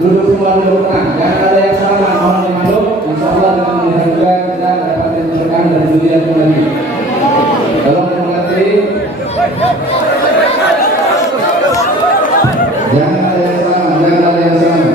duduk semua duduk tenang, jangan ada yang salah mohon dimaklum. Insyaallah dengan melihat juga kita dapat menunjukkan dari dunia kembali. Tolong mengerti. Jangan ada yang salah, jangan ada yang salah.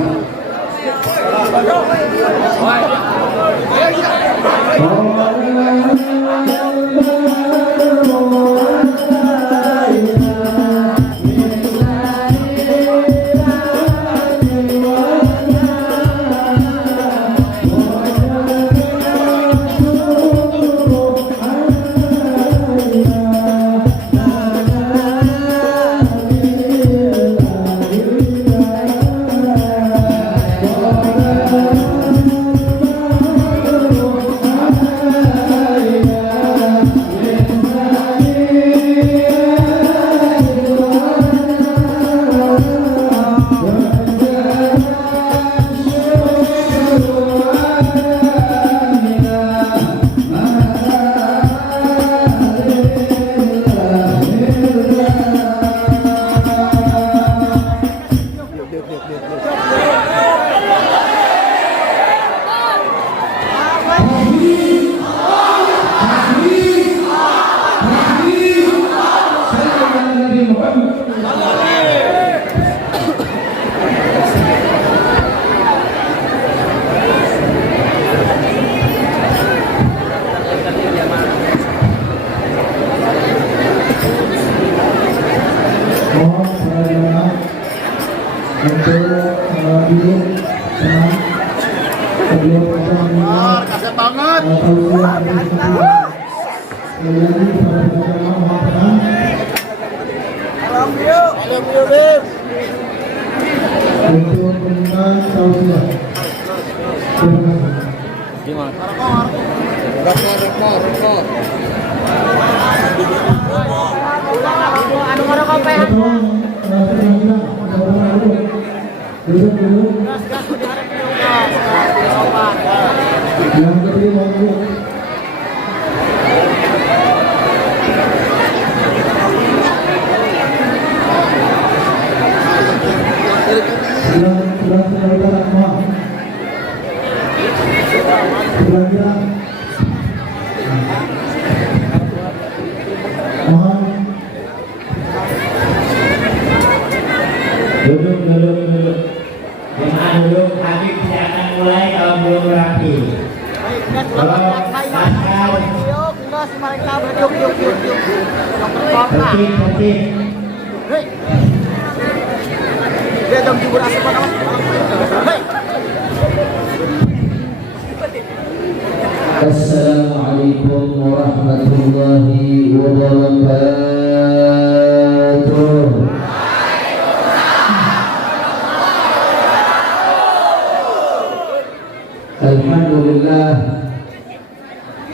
Assalamualaikum warahmatullahi wabarakatuh.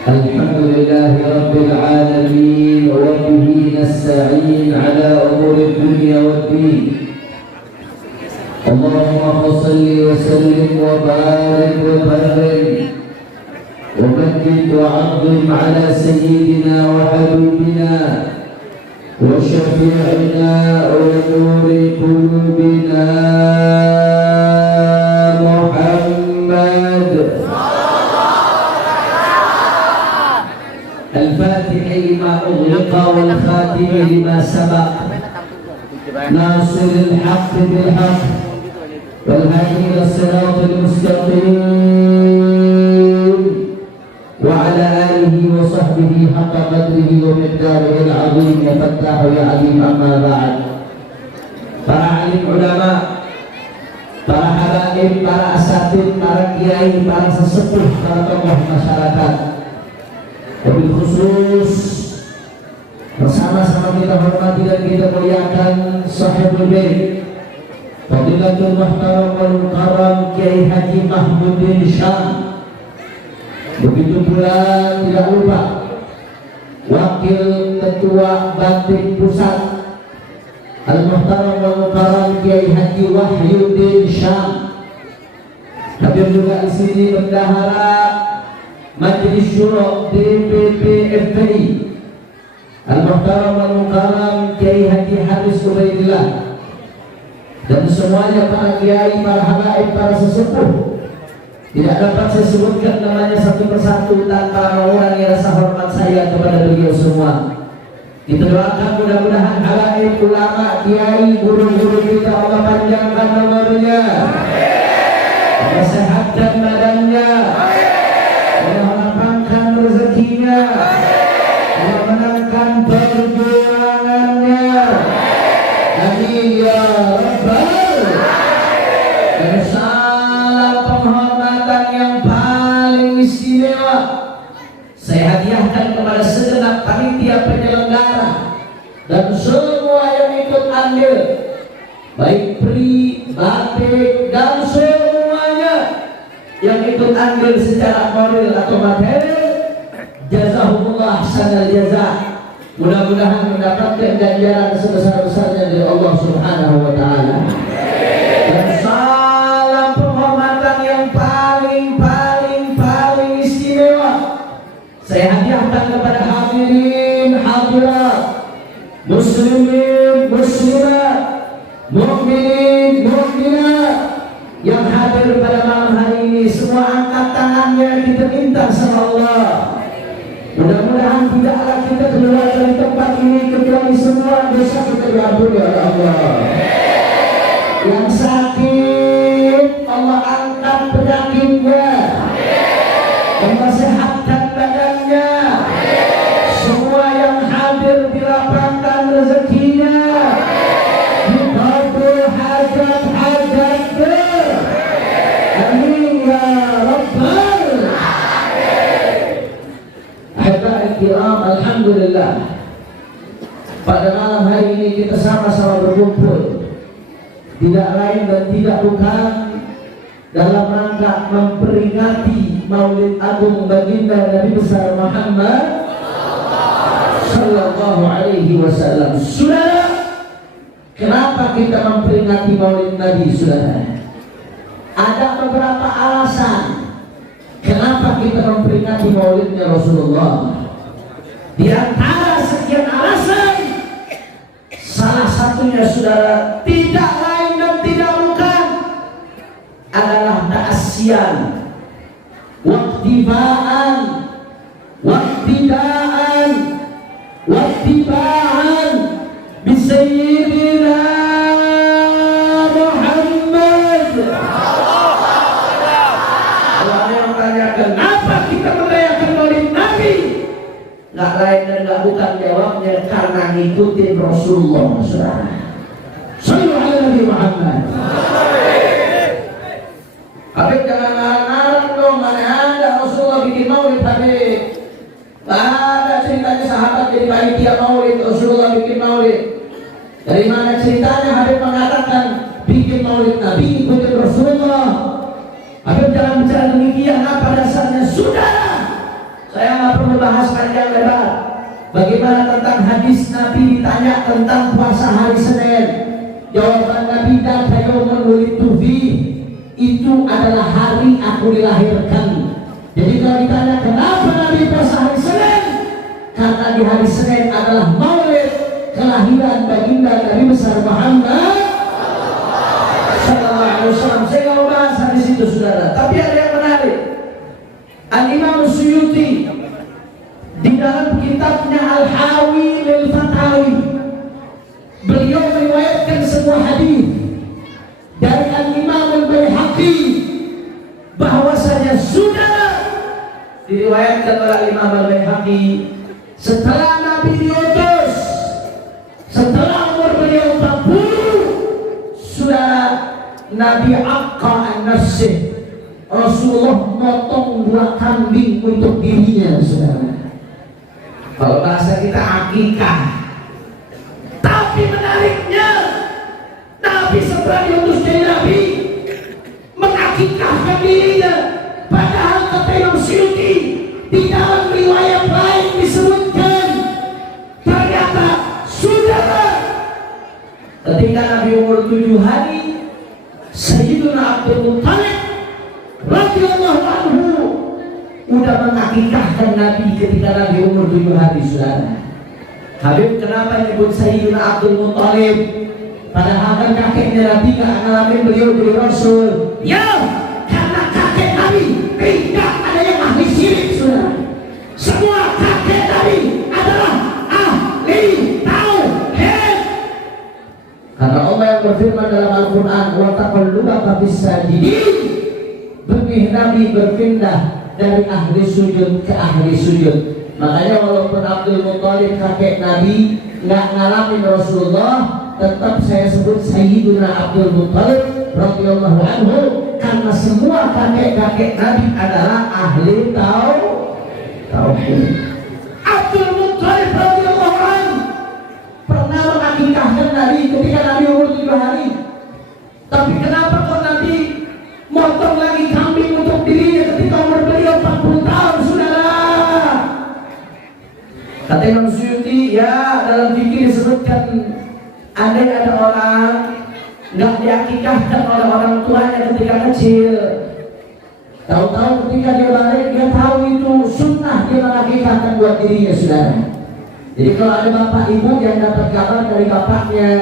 Alhamdulillah rabbil alamin wa bihi nasta'in ala umuri dunya waddin. Allahumma shalli wa sallim wa barik wa barik wa barik wa 'azzim ala sayyidina wa habibina wa syafi'ina wa nuri qulubina Muhammad. الفاتح لما أغلق والخاتم لما سبق ناصر الحق بالحق والهادي إلى الصراط المستقيم وعلى آله وصحبه حق قدره ومقداره العظيم. يا فتاح يا عليم. أما بعد. Para alim ulama, para habaib, para asatid, para kiai, para sesepuh, para tokoh masyarakat, wabil khusus bersama-sama kita hormati dan kita muliakan sahibul bait Fadilatul Muhtaram wal Mukarram Kiai Haji Mahmudin Syam. Begitu pula tidak lupa Wakil Ketua Batik Pusat Al-Muhtaram wal Mukarram Kiai Haji Wahyuddin Syam. Hadir juga di sini bendahara Majelis Syuro DPP FPI Al-Muhtaram wal Mukarram Kiai Haji Haris Ubaidillah. dan semuanya para kiai, para habaib, para sesepuh. Tidak dapat saya sebutkan namanya satu persatu tanpa mengurangi rasa hormat saya kepada beliau semua. Kita doakan mudah-mudahan habaib, ulama, kiai, guru-guru kita Allah panjangkan umurnya, Allah sehatkan badannya, Allah lapangkan rezekinya, Allah menangkan perjuangannya. Amin ya Rabbal. Dan salam penghormatan yang paling istimewa saya hadiahkan kepada segenap panitia penyelenggara dan semua yang ikut andil, baik pri, batik, dan semuanya yang ikut andil secara moral atau materi. Jazahumullah ahsanal jazaa. Mudah-mudahan mendapatkan ganjaran sebesar-besarnya dari Allah Subhanahu wa taala. Dan salam penghormatan yang paling istimewa saya hadiahkan kepada hadirin hadirat, muslimin muslimat, mukminin mukminat yang hadir pada malam hari ini. Semua angkat tangannya, kita minta sama Allah. Mudah-mudahan tidaklah kita keluar dari tempat ini kecuali semua dosa kita diampuni oleh Allah. Yang sakit Allah angkat penyakitnya, Allah sehatkan badannya. Semua yang hadir dilapangkan rezekinya, dikabul hajat-hajatnya. Amin ya Rabbal. Ahibaiil kiram, alhamdulillah pada malam hari ini kita sama-sama berkumpul tidak lain dan tidak bukan dalam rangka memperingati Maulid Agung baginda Nabi besar Muhammad sallallahu alaihi wasallam. Saudara, kenapa kita memperingati Maulid Nabi, saudara? Ada beberapa alasan kenapa kita memperingati Maulidnya Rasulullah. Di antara sekian alasan, salah satunya, saudara, tidak lain dan tidak bukan adalah ta'asyan, waktibaan, waktibaan bisayyidina Muhammad. Kalau ada yang tanya kenapa kita merayakan Maulid Nabi, nggak lain dan nggak bukan jawabnya karena ngikutin Rasulullah, saudara. Sallu ala Nabi Muhammad. Habib jangan ngarang dong, mana ada Rasulullah bikin Maulid Habib. Nggak ada ceritanya sahabat jadi panitia Maulid, Rasulullah bikin Maulid. Dari mana ceritanya Habib mengatakan bikin Maulid Nabi ikutin Rasulullah? Habib jangan bicara demikian. Apa dasarnya? Sudah, saya nggak perlu bahas panjang lebar. Bagaimana tentang hadis Nabi ditanya tentang puasa hari Senin, jawaban Nabi dan yaumul wulidtu fihi, itu adalah hari aku dilahirkan. Jadi kalau ditanya kenapa Nabi puasa hari Senin, karena di hari Senin adalah Maulid kelahiran baginda Nabi besar Muhammad sallallahu alaihi wasallam. Saya nggak mau bahas hadis itu, saudara. Tapi ada yang menarik. Al-Imam Suyuti di dalam kitabnya Al-Hawi lil Fatawi, beliau meriwayatkan sebuah hadis dari Al-Imam Al-Baihaqi bahwasanya saudara diriwayatkan oleh Imam Al-Baihaqi, setelah Nabi diutus, setelah umur beliau 40, saudara, Nabi aqqa an-nafsih, Rasulullah motong 2 kambing untuk dirinya, saudara. Kalau bahasa kita akikah. Tapi menariknya, Nabi setelah diutus jadi Nabi mengakikahkan dirinya. Padahal kata Imam Suyuti di dalam riwayat lain disebutkan, ternyata saudara, ketika Nabi umur 7 hari, Sayyiduna Abdul Muttalib radhiyallahu anhu udah mengakikahkan Nabi ketika Nabi umur 7 hari, saudara. Habib kenapa nyebut Sayyiduna Abdul Muttalib? Padahal kan kakeknya Nabi gak ngalamin beliau jadi Rasul. Ya, karena kakek Nabi tidak ada yang ahli syirik, saudara. Semua kakek Nabi adalah ahli tauhid. Karena Allah yang berfirman dalam Al-Quran, wa taqallubaka fis sajidin. Benih Nabi berpindah dari ahli sujud ke ahli sujud. Makanya walaupun Abdul Muthalib kakek Nabi nggak ngalamin Rasulullah, tetap saya sebut Sayyiduna Abdul Muthalib radhiyallahu anhu, karena semua kakek-kakek Nabi adalah ahli tauhid. Abdul Muthalib radhiyallahu anhu pernah mengakikahkan Nabi ketika Nabi umur 7 hari. Tapi kenapa kok Nabi motong lagi kambing untuk dirinya ketika umur beliau 40 tahun, saudara? Kata Imam Suyuti, ya dalam fikih disebutkan andai ada orang nggak diakikahkan oleh orang tuanya ketika kecil, tahu-tahu ketika dia balik dia tahu itu sunnah, dia mengakikahkan buat dirinya, saudara. Jadi kalau ada bapak ibu yang dapat kabar dari bapaknya,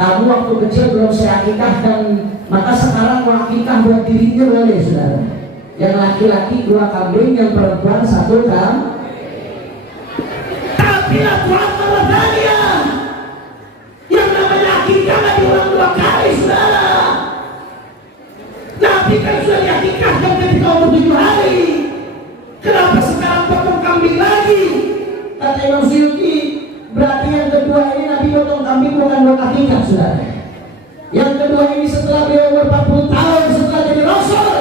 kamu waktu kecil belum saya akikahkan, maka sekarang mau akikah buat dirinya boleh, saudara. Yang laki-laki 2 kambing, yang perempuan 1 kambing. Tapi aturan Ramadhania yang namanya akikah nggak diulang 2 kali, saudara. Nabi kan sudah diakikahkan ketika umur 7 hari. Kenapa sekarang potong kambing lagi? Kata Imam Suyuti, berarti yang kedua ini Nabi potong kambing bukan buat akikah, saudara. Yang kedua ini setelah beliau umur 40 tahun setelah jadi Rasul,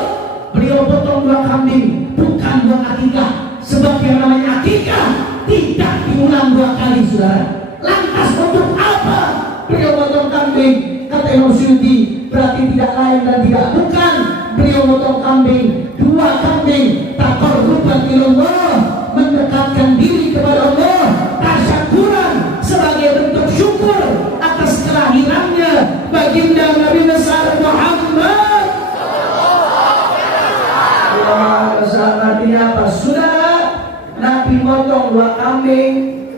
beliau potong 2 kambing bukan buat akikah. Sebab yang namanya akikah tidak diulang 2 kali, saudara. Lantas untuk apa beliau potong kambing? Kata Imam Suyuti, berarti tidak lain dan tidak bukan beliau potong kambing, 2 kambing taqarruban ilallah, mendekatkan diri kepada Allah, tasyakuran sebagai bentuk syukur atas kelahirannya baginda Nabi besar Muhammad. Artinya apa, saudara? Nabi potong 2 kambing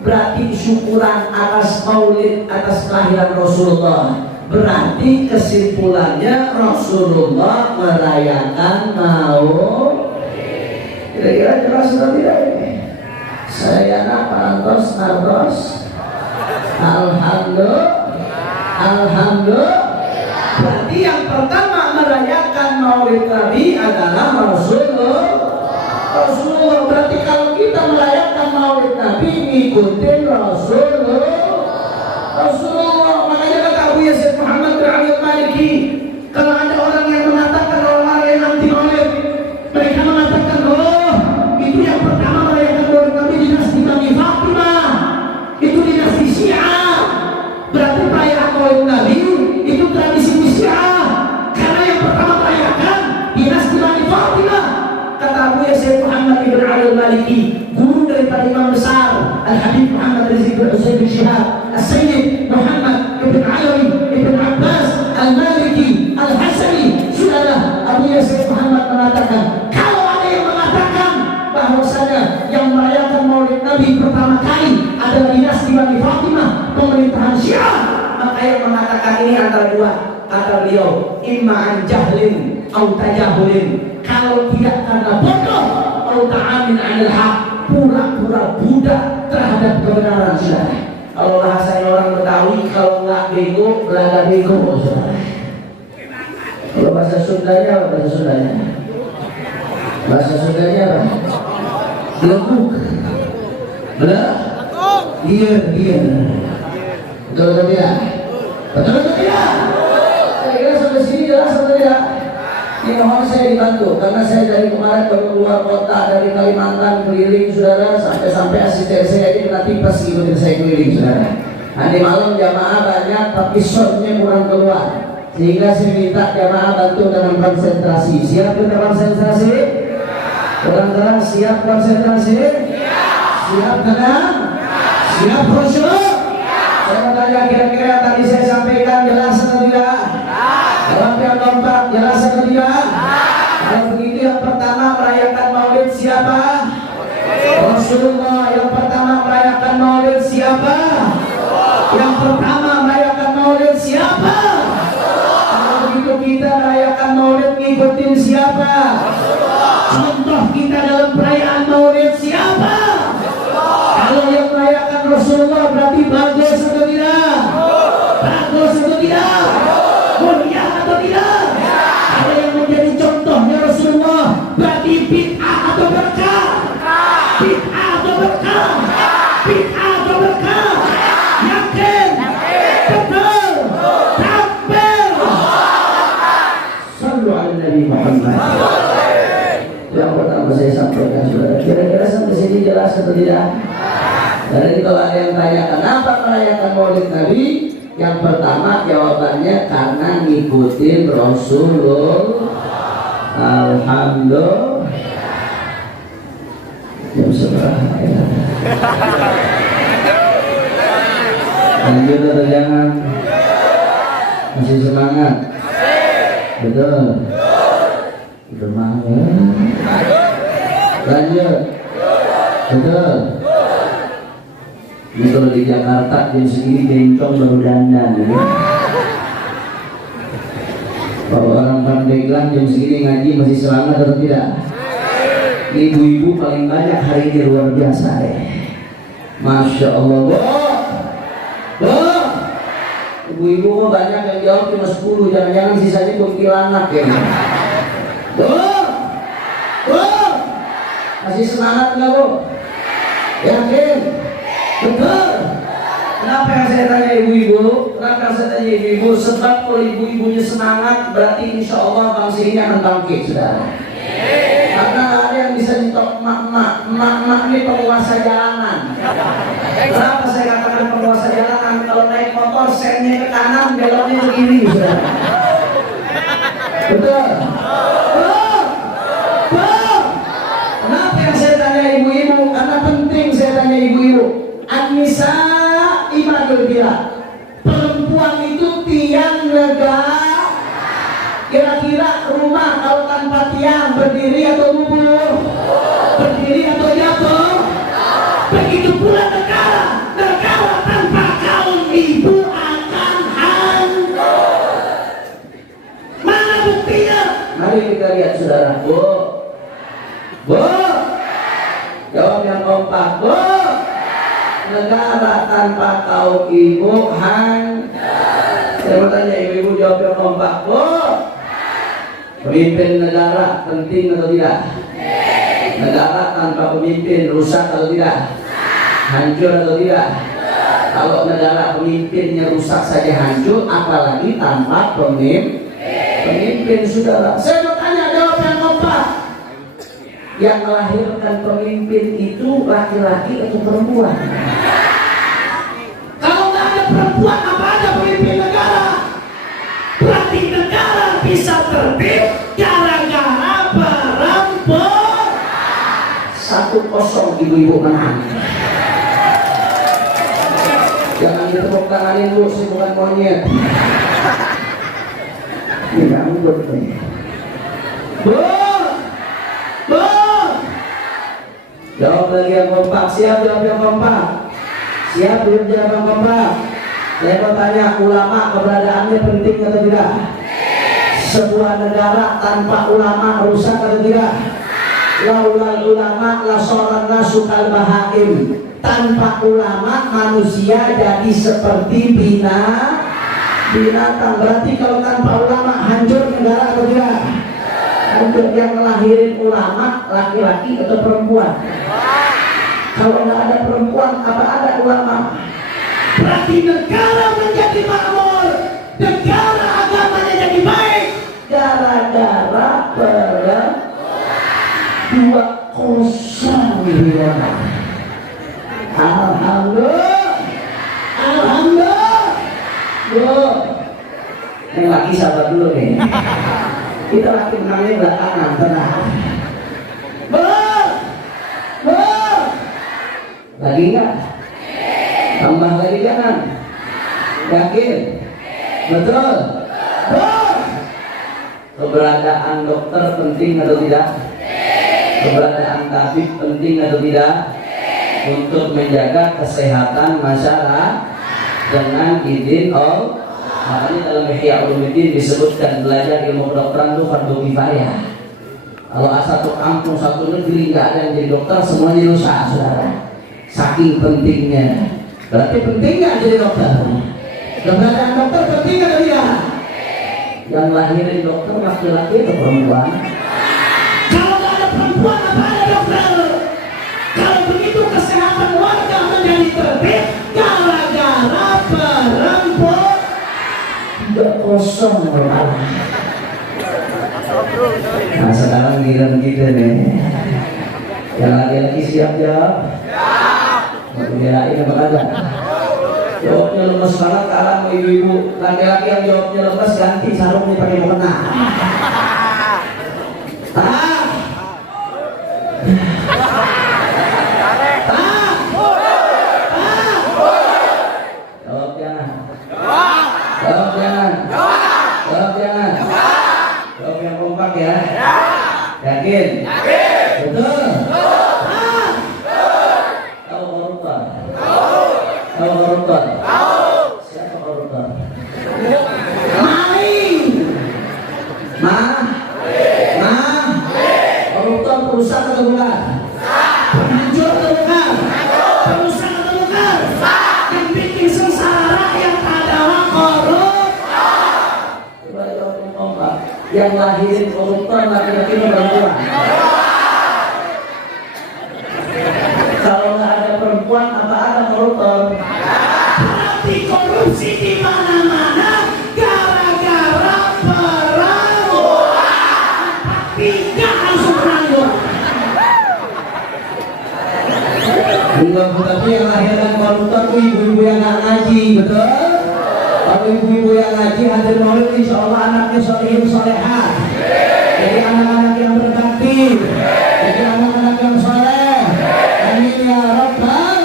berarti syukuran atas maulid, atas kelahiran Rasulullah. Berarti kesimpulannya Rasulullah merayakan maulid. Kira-kira jelas atau tidak ini? Saya parantos nartos. Alhamdulillah. Berarti yang pertama merayakan maulid Nabi adalah Rasulullah. Berarti kalau kita merayakan maulid Nabi ngikutin Rasulullah. Makanya kata Abu Yazid Muhammad bin Ali Al-Maliki, kalau ada orang yang mengatakan orang yang anti maulid, mereka mengatakan, oh itu yang pertama merayakan maulid Nabi dinasti Bani Fatimah, itu dinasti Syiah. Berarti perayaan maulid Nabi itu tradisi Syiah, karena yang pertama merayakan dinasti Bani Fatimah. Kata Abu Yazid Muhammad bin Ali Al-Maliki, guru daripada Imam besar Al-Habib Muhammad Rizki bin Husain bin Syihab, As-Sayyid Muhammad ibn Ali ibn Abbas Al-Maliki Al-Hasani. Sudahlah, Abu Yazid Muhammad mengatakan, kalau ada yang mengatakan bahwasanya yang merayakan maulid Nabi pertama kali adalah dinasti Bani Fatimah, pemerintahan Syiah, maka yang mengatakan ini antara 2, kata beliau, imma an jahlin au tajahulin, kalau tidak karena bodoh, au ta'amin 'anil haq, pura-pura budak terhadap kebenaran, saudara. Kalau bahasanya orang Betawi, kalau nggak bego, belaga bego, saudara. Kalau bahasa Sundanya apa bahasa Sundanya? Bahasa Sundanya apa? Belekuk. Benar? Iya. Betul atau tidak? Betul atau tidak? Saya kira sampai sini jelas atau tidak? Ini mohon saya dibantu, karena saya dari kemarin baru keluar kota, dari Kalimantan keliling, saudara, sampai asisten saya ini kena tipes ikutin saya keliling, saudara. Nanti malam jamaah banyak, tapi shotnya kurang keluar, sehingga saya minta jamaah bantu dengan konsentrasi. Siap kita konsentrasi? Orang-orang siap konsentrasi? Siap tenang? Siap khusyuk? Saya mau tanya, kira-kira tadi saya sampaikan jelas atau tidak? Dalam yang keempat, jelas atau tidak? Kalau begitu, yang pertama merayakan maulid siapa? Rasulullah. Yang pertama merayakan maulid siapa? Yang pertama merayakan maulid siapa? siapa? Contoh kita dalam perayaan Maulid siapa? Kalau yang merayakan Rasulullah berarti bagus atau tidak? Bagus atau tidak? Mulia atau tidak? Kalau yang menjadi contohnya Rasulullah berarti bid'ah atau berkah? Bid'ah atau berkah? Bid'ah atau berkah? Yakin? Betul? Takbir! Sallu ala Nabi Muhammad. Yang pertama saya sampaikan saudara, kira-kira sampai sini jelas atau tidak? Jadi kalau ada yang tanyakan apa merayakan Maulid Nabi, yang pertama jawabannya karena ngikutin Rasulullah. Alhamdulillah. Jam seberapa ya? Lanjut atau jangan? Masih semangat? Betul. Semangat. Lanjut. Betul. Ini kalau di Jakarta jam segini bencong baru dandan ya. Kalau orang Pandeglang jam segini ngaji masih semangat atau tidak? Ibu-ibu paling banyak hari ini luar biasa ya. Masya Allah. Ibu-ibu mah banyak yang jawab cuma 10, jangan-jangan sisanya kuntilanak ya. Masih semangat nggak Bu? Yakin? Betul. Kenapa yang saya tanya ibu-ibu? Kenapa saya tanya ibu-ibu? Sebab kalau ibu-ibunya semangat berarti insya Allah bangsa ini akan bangkit, saudara. Karena ada yang bisa nyetok emak-emak ini penguasa jalanan. Kenapa saya katakan penguasa jalanan? Kalau naik motor sennya ke kanan, beloknya ke kiri, saudara. Betul. Kenapa yang saya tanya ibu-ibu? Karena penting saya tanya ibu-ibu. An-nisa imadul bila. Perempuan itu tiang negara. Kira-kira rumah kalau tanpa tiang berdiri atau gugur? Berdiri atau jatuh? Begitu pula negara. Negara tanpa kaum ibu akan hancur. Mana buktinya? Mari kita lihat saudara. Bu, jawab yang kompak. Bu, negara tanpa kaum ibu hancur. Saya mau tanya ibu-ibu jawab yang kompak. Bu, pemimpin negara penting atau tidak? Negara tanpa pemimpin rusak atau tidak? Hancur atau tidak? Kalau negara pemimpinnya rusak saja hancur, apalagi tanpa pemimpin saudara. Saya mau tanya jawab yang kompak. Yang melahirkan pemimpin itu laki-laki atau perempuan? Kalau nggak ada perempuan, apa ada pemimpin negara? Berarti negara bisa tertib gara-gara perempuan. 1-0 ibu-ibu menang. Jangan ditepuk tanganin dulu, sih bukan monyet. Ini rambut nih. Jawab lagi yang kompak. Siap jawab yang kompak? Siap belum jawab yang kompak? Saya mau tanya, ulama keberadaannya penting atau tidak? Sebuah negara tanpa ulama rusak atau tidak? Laulal ulama la sholat nasu kal bahaim. Tanpa ulama manusia jadi seperti binatang. Berarti kalau tanpa ulama hancur negara atau tidak? Untuk yang melahirin ulama laki-laki atau perempuan? Kalau nggak ada perempuan, apa ada ulama? Berarti negara menjadi makmur, negara agamanya jadi baik gara-gara perempuan. 2-0 Alhamdulillah. Alhamdulillah. Yang lagi sabar dulu nih. Kita lagi menangnya belakangan, tenang. Lagi enggak? Tambah lagi jangan. Yakin? Betul? Keberadaan dokter penting atau tidak? Keberadaan tabib penting atau tidak? Untuk menjaga kesehatan masyarakat dengan izin Allah. Makanya dalam Ihya Ulumuddin disebutkan belajar ilmu kedokteran itu fardu kifayah. Kalau satu kampung, satu negeri nggak ada yang jadi dokter, semuanya rusak, saudara. Saking pentingnya. Berarti penting nggak jadi dokter? Keberadaan dokter penting nggak dia? Yang lahirin dokter laki-laki atau perempuan? Kalau nggak ada perempuan, apa ada dokter? Kalau begitu kesehatan warga menjadi tertib gara-gara perempuan. Tidak kosong orang. Nah sekarang giliran kita nih. Yang laki-laki siap jawab? Siap. Belain apa kagak? Jawabnya lemes banget kalah sama ibu-ibu. Laki-laki yang jawabnya lemes ganti sarungnya pakai mukena. Jawab jangan. Jawab jangan. Jawab jangan. Jawab yang kompak ya. Yakin? Betul. Tahu koruptor? Tahu koruptor? Siapa koruptor? Maling. Koruptor perusahaan atau bukan? Penganjur atau bukan? Perusahaan atau bukan? Yang bikin sengsara yang adalah koruptor. Coba jawab yang kompak. Yang lahirin koruptor laki-laki perempuan. Kalau nggak ada perempuan, apa ada koruptor? Berarti korupsi di mana-mana gara-gara perempuan. Tapi nggak langsung perempuan. Tapi yang lahirkan koruptor itu ibu-ibu yang nggak ngaji, betul? Kalau ibu-ibu yang ngaji hadir maulid, insya Allah anaknya solehin solehat. Jadi anak-anak yang berbakti, jadi anak-anak yang soleh. Amin ya Rabbal.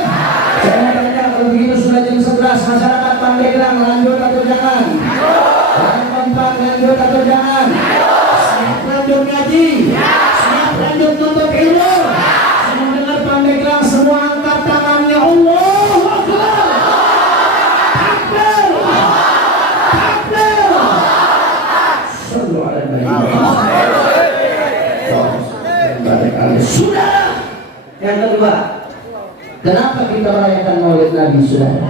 Saya tanya kalau begitu sudah jam 11, masyarakat Pandeglang lanjut atau jangan? Kompak lanjut atau jangan? Siap lanjut ngaji? Siap lanjut nuntut ilmu? Semua dengar Pandeglang semua angkat tangannya. Allahu Akbar. Takbir. Takbir. Sallu ala Nabi. Sudah. Yang kedua, kenapa kita merayakan Maulid Nabi, saudara?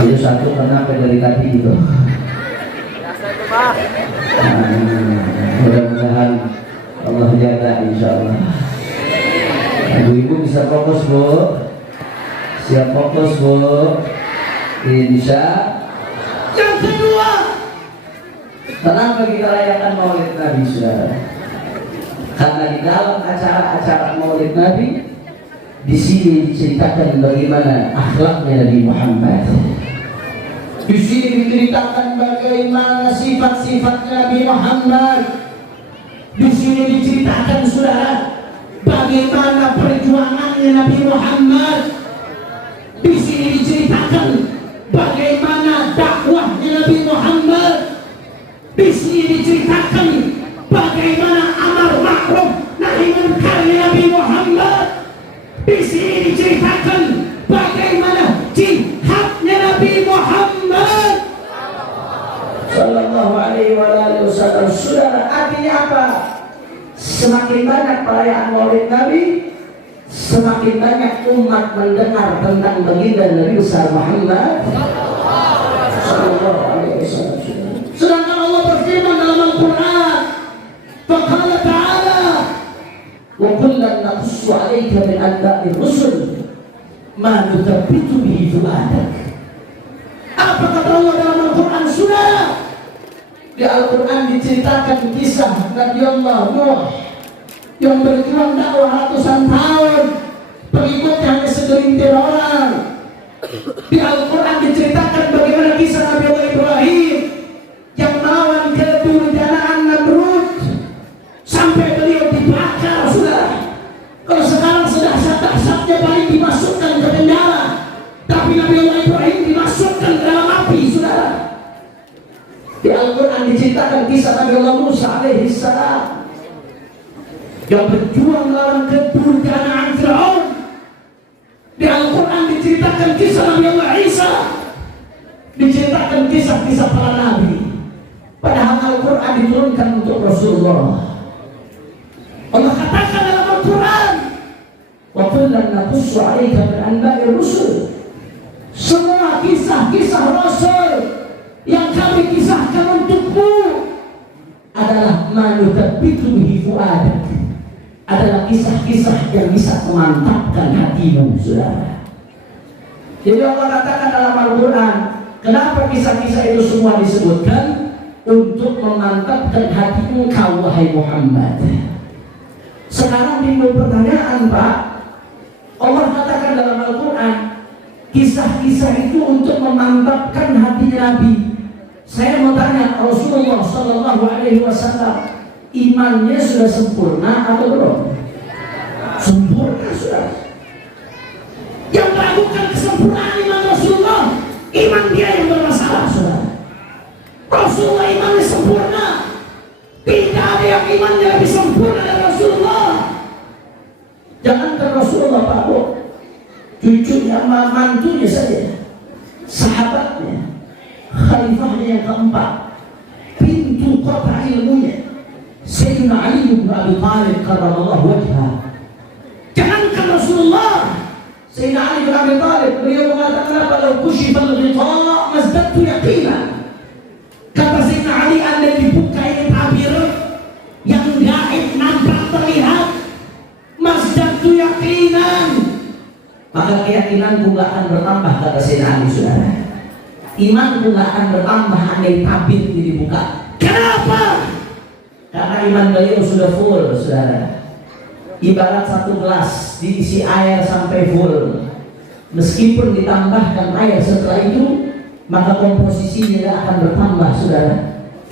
Itu satu, kenapa dari tadi itu? Mudah-mudahan Allah jaga, insya Allah. Ibu-ibu bisa fokus, Bu. Siap fokus, Bu. Insya. Yang kedua, kenapa kita rayakan Maulid Nabi, saudara? Karena di dalam acara-acara Maulid Nabi di sini diceritakan bagaimana akhlaknya Nabi Muhammad. Di sini diceritakan bagaimana sifat-sifat Nabi Muhammad. Di sini diceritakan, saudara, bagaimana perjuangannya Nabi Muhammad. Di sini diceritakan bagaimana dakwahnya Nabi Muhammad. Di sini diceritakan bagaimana amar ma'ruf nahi munkar Nabi Muhammad. Di sini diceritakan bagaimana jihadnya Nabi Muhammad sallallahu alaihi wasallam. Saudara, artinya apa? Semakin banyak perayaan Maulid Nabi, semakin banyak umat mendengar tentang baginda Nabi besar Muhammad sallallahu alaihi wasallam. Sedangkan Allah berfirman dalam Al-Quran, faqala ta'ala wa kullan naqussu 'alaika min anba'i rusul ma nuthabbitu bihi fu'adak. Apa kata Allah dalam Al-Quran, saudara? Di Al-Quran diceritakan kisah Nabi Allah Nuh yang berjuang dakwah ratusan tahun, pengikutnya hanya segelintir orang. Di Al-Quran diceritakan bagaimana kisah Nabi Allah Ibrahim yang melawan kedurjanaan Namrud sampai beliau dibakar, saudara. Kalau sekarang sudah dahsyatnya paling dimasukkan ke penjara, tapi Nabi Allah Ibrahim dimasukkan ke dalam api, saudara. Di Al-Quran diceritakan kisah Nabi Allah Musa alaihi salam yang berjuang melawan kedurjanaan Fir'aun. Di Al-Quran diceritakan kisah Nabi Allah Isa, diceritakan kisah-kisah para nabi. Padahal Al-Quran diturunkan untuk Rasulullah. Allah katakan dalam Al-Quran, wa kullan naqussu 'alaika min anba'ir rusul. Semua kisah-kisah Rasul yang kami kisahkan untukmu adalah ma nutabbitu bihi fu'adak, adalah kisah-kisah yang bisa memantapkan hatimu, saudara. Jadi Allah katakan dalam Al-Quran, kenapa kisah-kisah itu semua disebutkan? Untuk memantapkan hati engkau, wahai Muhammad. Sekarang timbul pertanyaan, Pak. Allah katakan dalam Al-Quran, kisah-kisah itu untuk memantapkan hati Nabi. Saya mau tanya, Rasulullah Sallallahu Alaihi Wasallam imannya sudah sempurna atau belum? Sempurna sudah. Yang meragukan kesempurnaan iman Rasulullah, iman dia yang bermasalah, sudah. Rasulullah imannya sempurna. Tidak ada yang imannya lebih sempurna dari Rasulullah. Jangankan Rasulullah, Pak Bu, cucunya, mantunya saja, sahabatnya, khalifahnya yang keempat, pintu kota ilmunya, Sayyidina Ali bin Abi Thalib karramallahu wajhah. Jangankan Rasulullah, Sayyidina Ali bin Abi Thalib, beliau mengatakan, kalau kushifal ghita' mazdadtu yaqinan. Kata Sayyidina Ali, anda dibuka ini tabir yang gaib nampak terlihat, mazdadtu yaqinan, maka keyakinanku gak akan bertambah, kata Sayyidina Ali, saudara. Imanku gak akan bertambah andai tabir ini dibuka. Kenapa? Karena iman beliau sudah full, saudara. Ibarat satu gelas diisi air sampai full. Meskipun ditambahkan air setelah itu, maka komposisinya tidak akan bertambah, saudara.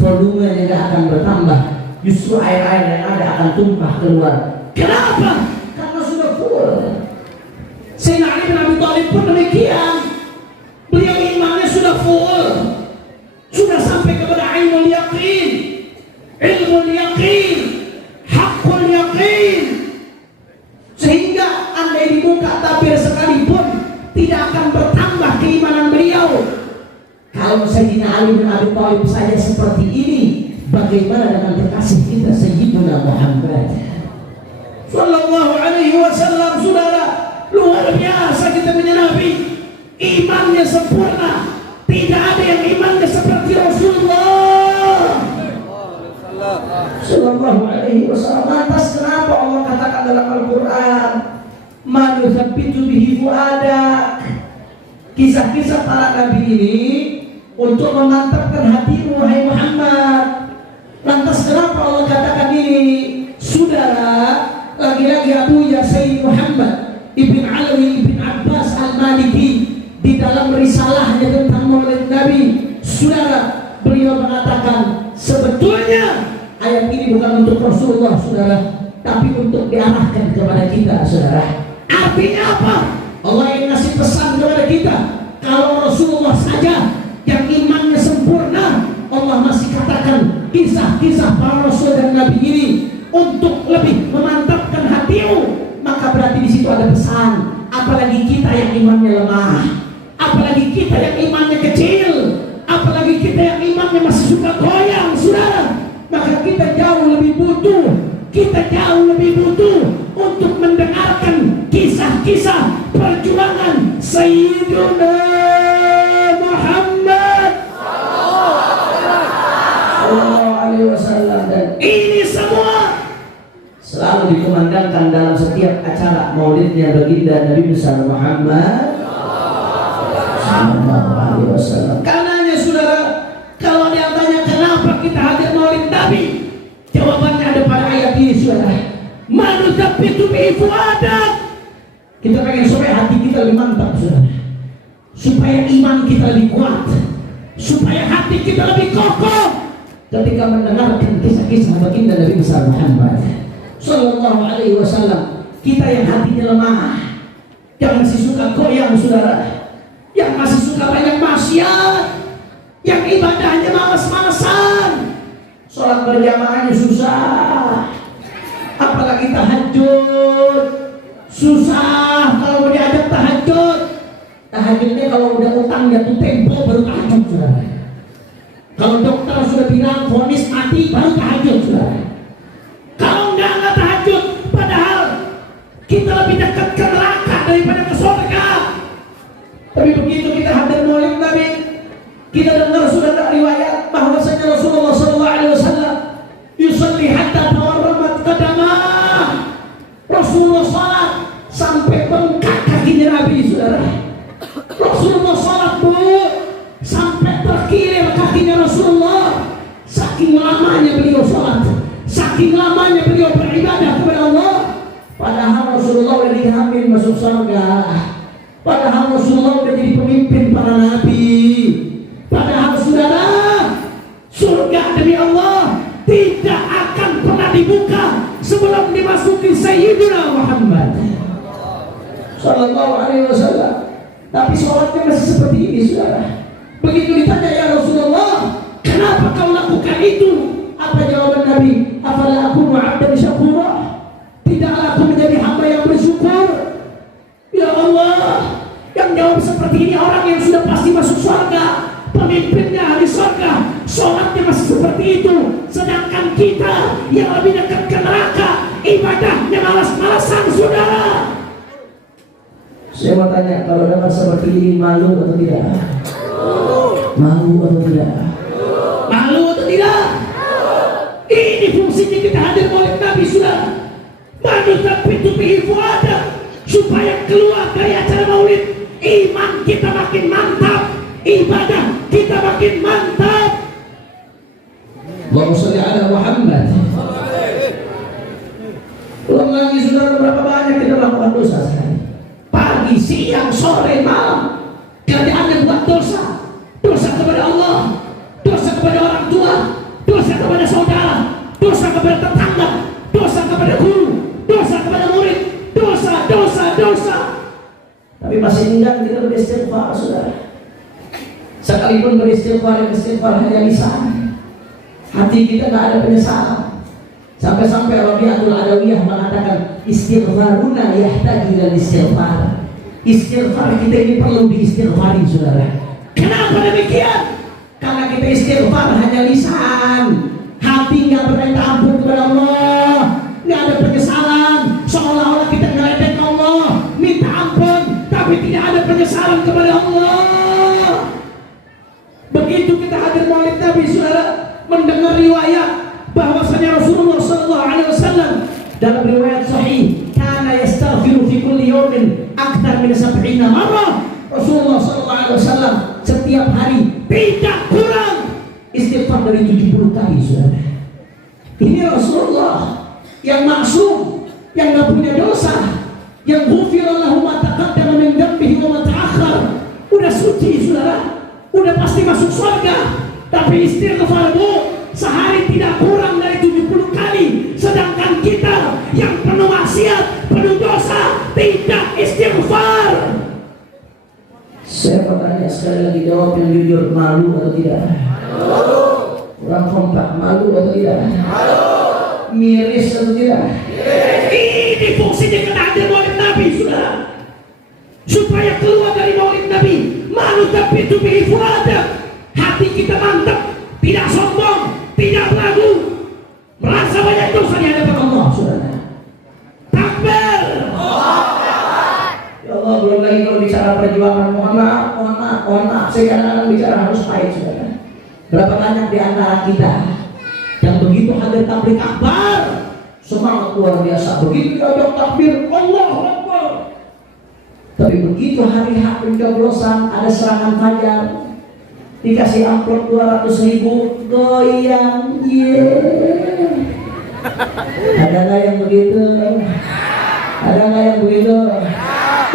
Volumenya tidak akan bertambah. Justru air-air yang ada akan tumpah keluar. Kenapa? Karena sudah full. Sayyidina Ali bin Abi Thalib pun demikian. Beliau imannya sudah full, sudah sampai kepada ilmu yaqin, hakul yaqin, sehingga andai dibuka tabir sekalipun tidak akan bertambah keimanan beliau. Kalau Sayyidina Ali bin Abi Thalib saja seperti ini, bagaimana dengan kekasih kita Sayyidina Muhammad Sallallahu Alaihi Wasallam, saudara? Luar biasa kita punya Nabi. Imannya sempurna, tidak ada yang imannya seperti Rasulullah Sallallahu Alaihi Wasallam. Lantas kenapa Allah katakan dalam Al-Quran, ma nuthabbitu bihi fu'adak, kisah-kisah para nabi ini untuk memantapkan hatimu, wahai Muhammad. Lantas kenapa Allah katakan ini, saudara? Lagi-lagi Abu Sayyid Muhammad Ibn Alawi Ibn Abbas Al-Maliki di dalam risalahnya tentang Maulid Nabi, saudara, beliau mengatakan sebetulnya ayat ini bukan untuk Rasulullah, saudara, tapi untuk diarahkan kepada kita, saudara. Artinya apa? Allah yang ngasih pesan kepada kita, kalau Rasulullah saja yang imannya sempurna, Allah masih katakan kisah-kisah para Rasul dan Nabi ini untuk lebih memantapkan hatimu, maka berarti di situ ada pesan. Apalagi kita yang imannya lemah, apalagi kita yang imannya kecil, apalagi kita yang imannya masih suka goyang, saudara, maka kita jauh lebih butuh untuk mendengarkan kisah-kisah perjuangan Sayyidina Muhammad Sallallahu Alaihi Wasallam. Dan ini semua selalu dikumandangkan dalam setiap acara maulidnya baginda Nabi besar Muhammad Sallallahu Alaihi Wasallam. Karenanya, saudara, kalau dia tanya kenapa kita hadir maulid Nabi, jawabannya ada pada ayat ini, saudara. Manuthabbitu bihi fu'adak. Kita pengen supaya hati kita lebih mantap, saudara, supaya iman kita lebih kuat, supaya hati kita lebih kokoh ketika mendengarkan kisah-kisah baginda Nabi besar Muhammad Sallallahu Alaihi Wasallam. Kita yang hatinya lemah, yang masih suka goyang, saudara, yang masih suka banyak maksiat, yang ibadahnya malas-malasan, sholat berjamaahnya susah, apalagi tahajud susah. Kalau diajak tahajudnya kalau udah utang jatuh tempo baru tahajud, saudara. Kalau dokter sudah bilang vonis mati baru tahajud, saudara. saking lamanya beliau sholat, saking lamanya beliau beribadah kepada Allah. Padahal Rasulullah udah dijamin masuk surga, padahal Rasulullah udah jadi pemimpin para nabi, padahal saudara, surga demi Allah tidak akan pernah dibuka sebelum dimasuki Sayyidina Muhammad Sallallahu Alaihi Wasallam. Tapi sholatnya masih seperti ini, saudara. Begitu ditanya, ya Rasulullah, kenapa kau lakukan itu? Apa jawaban Nabi? Afala akunu 'abdan syakura? Tidaklah aku menjadi hamba yang bersyukur? Ya Allah, yang jawab seperti ini orang yang sudah pasti masuk surga, pemimpinnya di surga, sholatnya masih seperti itu. Sedangkan kita yang lebih dekat ke neraka, ibadahnya malas-malasan, saudara. Saya mau tanya, kalau dapat seperti ini malu atau tidak? Malu atau tidak? Malu atau tidak? Ini fungsinya kita hadir maulid Nabi, saudara. Manusia pintu bihi fuada, supaya keluar dari acara maulid, iman kita makin mantap, ibadah kita makin mantap. Allahumma sholli ala Muhammad. Belum lagi saudara, berapa banyak kita melakukan dosa sehari, Pagi, siang, sore, malam, kerjaannya buat dosa. Dosa kepada Allah, dosa kepada orang tua, dosa kepada saudara, dosa kepada tetangga, dosa kepada guru, dosa kepada murid, dosa. tapi masih enggan kita beristighfar, saudara. Sekalipun beristighfar hanya lisan, hati kita tidak ada penyesalan. Sampai-sampai Rabi'atul Adawiyah mengatakan istighfaruna yahtaju ila istighfar. Istighfar kita ini perlu diistighfari, saudara. Kenapa demikian? Karena kita istighfar hanya lisan, hati nggak berminta ampun kepada Allah, nggak ada penyesalan, seolah-olah kita ngeledek Allah, minta ampun, tapi tidak ada penyesalan kepada Allah. Begitu kita hadir maulid Nabi, saudara, mendengar riwayat bahwasanya Rasulullah Sallallahu Alaihi Wasallam Dalam riwayat sahih, kana yastaghfiru fi kulli yawmin akthar min 70 marrah. Rasulullah Sallallahu Alaihi Wasallam setiap hari tidak kurang istighfar dari 70 kali, saudara. Ini Rasulullah yang maksum, yang nggak punya dosa, yang ghufira lahu ma taqaddama min dhanbihi wa ma ta'akhkhar. udah suci, saudara, udah pasti masuk surga. Tapi istighfarmu sehari tidak kurang dari 70 kali. Sedangkan kita yang penuh maksiat, penuh dosa, tidak istighfar. Saya bertanya sekali lagi, jawab yang jujur, malu atau tidak? Malu. Kurang kompak, malu atau tidak? Malu. Miris atau tidak? Ini fungsinya kita hadir maulid Nabi, saudara, supaya keluar dari maulid Nabi malu tapi itu bihifuada, hati kita mantap, tidak sombong, tidak ragu, merasa banyak dosa di hadapan Allah, saudara. Takbir. Ya Allah, belum lagi kalau bicara perjuangan, mohon maaf, saya kadang-kadang bicara harus pahit, saudara. Berapa banyak di antara kita yang begitu hadir tablik akbar, semangat luar biasa, begitu diajak takbir, Allahu Akbar, tapi begitu hari H pencoblosan, ada serangan fajar, dikasih amplop 200.000, goyang, Ada nggak yang begitu? Ada nggak yang begitu?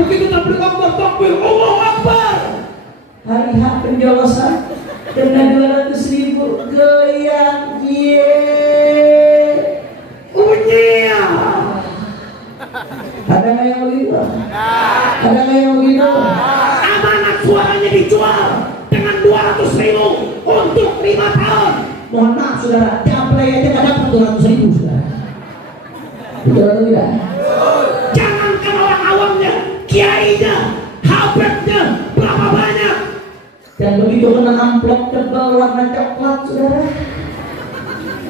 Begitu tablik akbar, takbir, Allahu Akbar. Hari H pencoblosan, kena 200.000, goyang, Unyia. Ada nggak yang begitu? Ada nggak yang begitu? Amanat suaranya dijual dengan 200.000 untuk 5 tahun. Mohon maaf, saudara, caplay aja nggak dapat 200.000, saudara. Betul atau tidak? Jangankan orang awamnya, kiainya, habibnya, berapa banyak. Dan begitu kena amplop tebal warna coklat, saudara,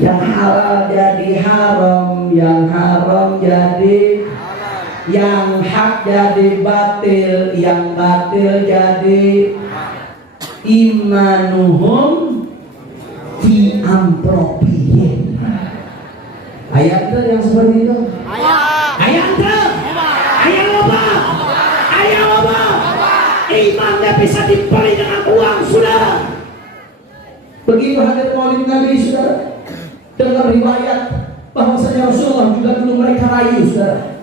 yang halal jadi haram, yang haram jadi, yang hak jadi batil, yang batil jadi imanuhum fi ampropihim. Ayat yang seperti itu. Ayat apa? Imannya bisa dibeli dengan uang, saudara. Begitu hadir Maulid Nabi, saudara, dengar riwayat bahwasanya Rasulullah juga dulu mereka rayu, saudara.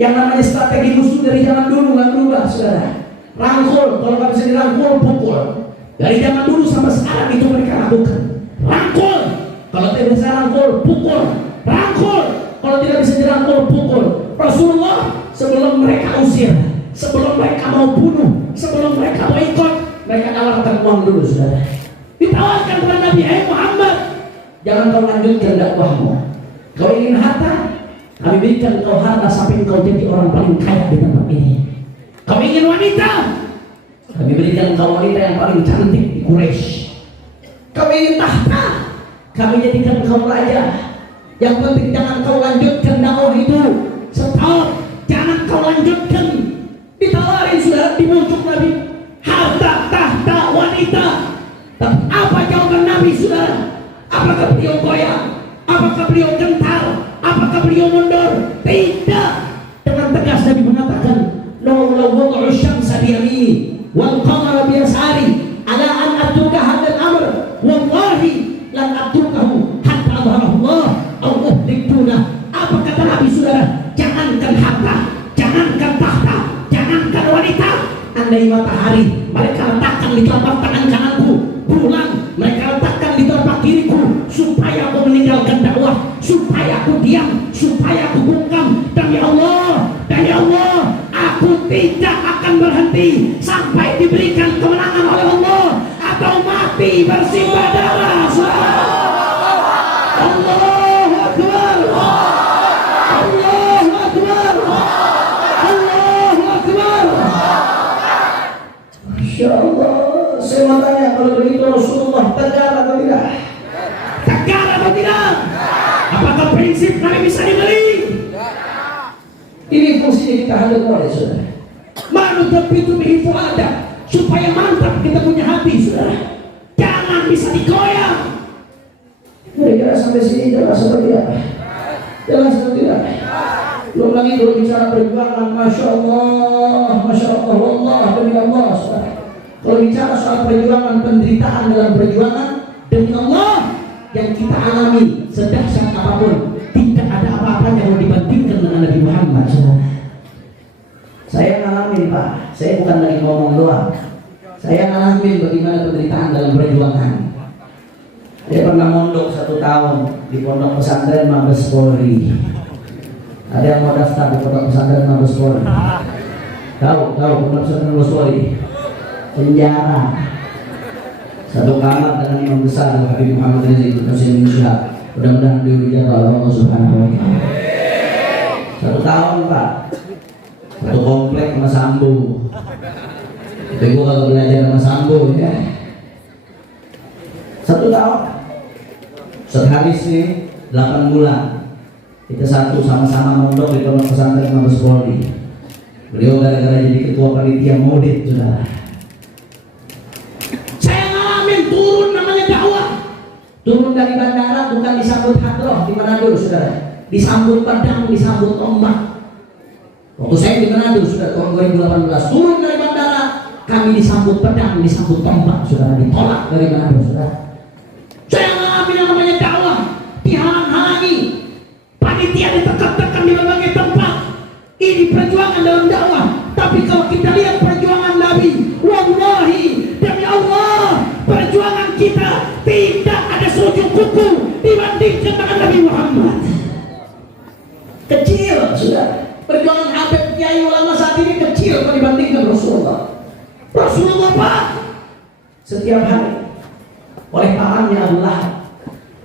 Yang namanya strategi musuh dari zaman dulu nggak berubah, saudara. Rangkul, kalau nggak bisa dirangkul, pukul. Dari zaman dulu sampai sekarang itu mereka lakukan. Rangkul, kalau tidak bisa rangkul, pukul. Rangkul, kalau tidak bisa dirangkul, pukul. Rasulullah sebelum mereka usir, sebelum mereka mau bunuh, sebelum mereka mau ikut, mereka tawarkan uang dulu, saudara. Ditawarkan kepada Nabi, Muhammad, jangan kau lanjutkan dakwahmu. Kau ingin harta, kami berikan kau harta sampai kau jadi orang paling kaya di tempat ini. Kau ingin wanita, kami berikan kau wanita yang paling cantik di Quraisy. Kau ingin tahta, kami jadikan kau raja. Yang penting jangan kau lanjutkan dakwah itu. Stop, jangan kau lanjutkan. Ditawarin sudah di muncul Nabi, harta, tahta, wanita. Tapi apa jawaban Nabi, saudara? Apakah beliau goyang? Apakah beliau gentar? Apakah beliau mundur? Tidak. Dengan tegas Nabi mengatakan, "Law wada'u syamsa bi yamini wal qamara bi yasari ala an atruka hadzal amr, wallahi lan atrukahu hatta adharahu Allah aw uhliktuna." Apa kata Nabi, saudara? Jangankan harta, jangankan tahta, jangankan wanita. Andai matahari mereka letakkan di telapak tangan kananku, bulan mereka letakkan di telapak kiriku, supaya aku meninggalkan dakwah, supaya aku diam, supaya aku bungkam, demi Allah, aku tidak akan berhenti sampai diberikan kemenangan oleh Allah atau mati bersimbah darah. Allahu Akbar, Allahu Akbar, Allahu Akbar. Masya Allah. Saya mau tanya, kalau begitu Rasulullah tegar atau tidak? Tegar atau tidak? Apakah prinsip Nabi bisa dibeli? Ini fungsinya kita hadir oleh, saudara. Manut itu begitu ada, supaya mantap kita punya hati, saudara. Jangan bisa digoyang. Kira-kira sampai sini jelas atau tidak? Jelas atau tidak? Belum lagi kalau bicara perjuangan, Masya Allah, Allah, demi Allah, saudara. Kalau bicara soal perjuangan, penderitaan dalam perjuangan, demi Allah, yang kita alami sedahsyat apapun, tidak ada apa-apanya yang dibandingkan dengan Nabi Muhammad. Saya ngalamin, Pak. Saya bukan lagi ngomong doang. Saya ngalamin bagaimana penderitaan dalam perjuangan. Saya pernah mondok 1 tahun di pondok pesantren Mabes Polri. Ada yang mau daftar di pondok pesantren Mabes Polri? Tahu pondok pesantren Mabes Polri? Penjara 1 kamar dengan imam besar Habib Muhammad Rizik Hussein Indonesia. Mudah-mudahan diuji oleh Allah Subhanahu wa Ta'ala. 1 tahun, Pak. 1 komplek sama Sambo. Tapi gua kalau belajar sama Sambo, ya. 1 tahun. Sehari sih 8 bulan. Kita satu sama-sama mondok di pondok pesantren Mabes Polri. Beliau gara-gara jadi ketua panitia Maulid, saudara. Turun namanya dakwah. Turun dari bandara bukan disambut hadroh di Manado, saudara. Disambut pedang, disambut ombak. Waktu saya di Manado, sudah tahun 2018. Turun dari bandara, kami disambut pedang, disambut ombak, saudara. Ditolak dari Manado, saudara. Saya mengalami yang namanya dakwah, dihalang-halangi, panitia ditekan-tekan di berbagai tempat. Ini perjuangan dalam dakwah. Tapi kalau kita lihat perjuangan Nabi, wallahi, demi Allah, perjuangan kita tidak ada serujung kuku dibandingkan dengan Nabi Muhammad. Kecil, sudah. Perjuangan Habib Kiai ulama saat ini kecil dibandingkan Rasulullah. Rasulullah, Pak, setiap hari oleh pamannya Abu Lahab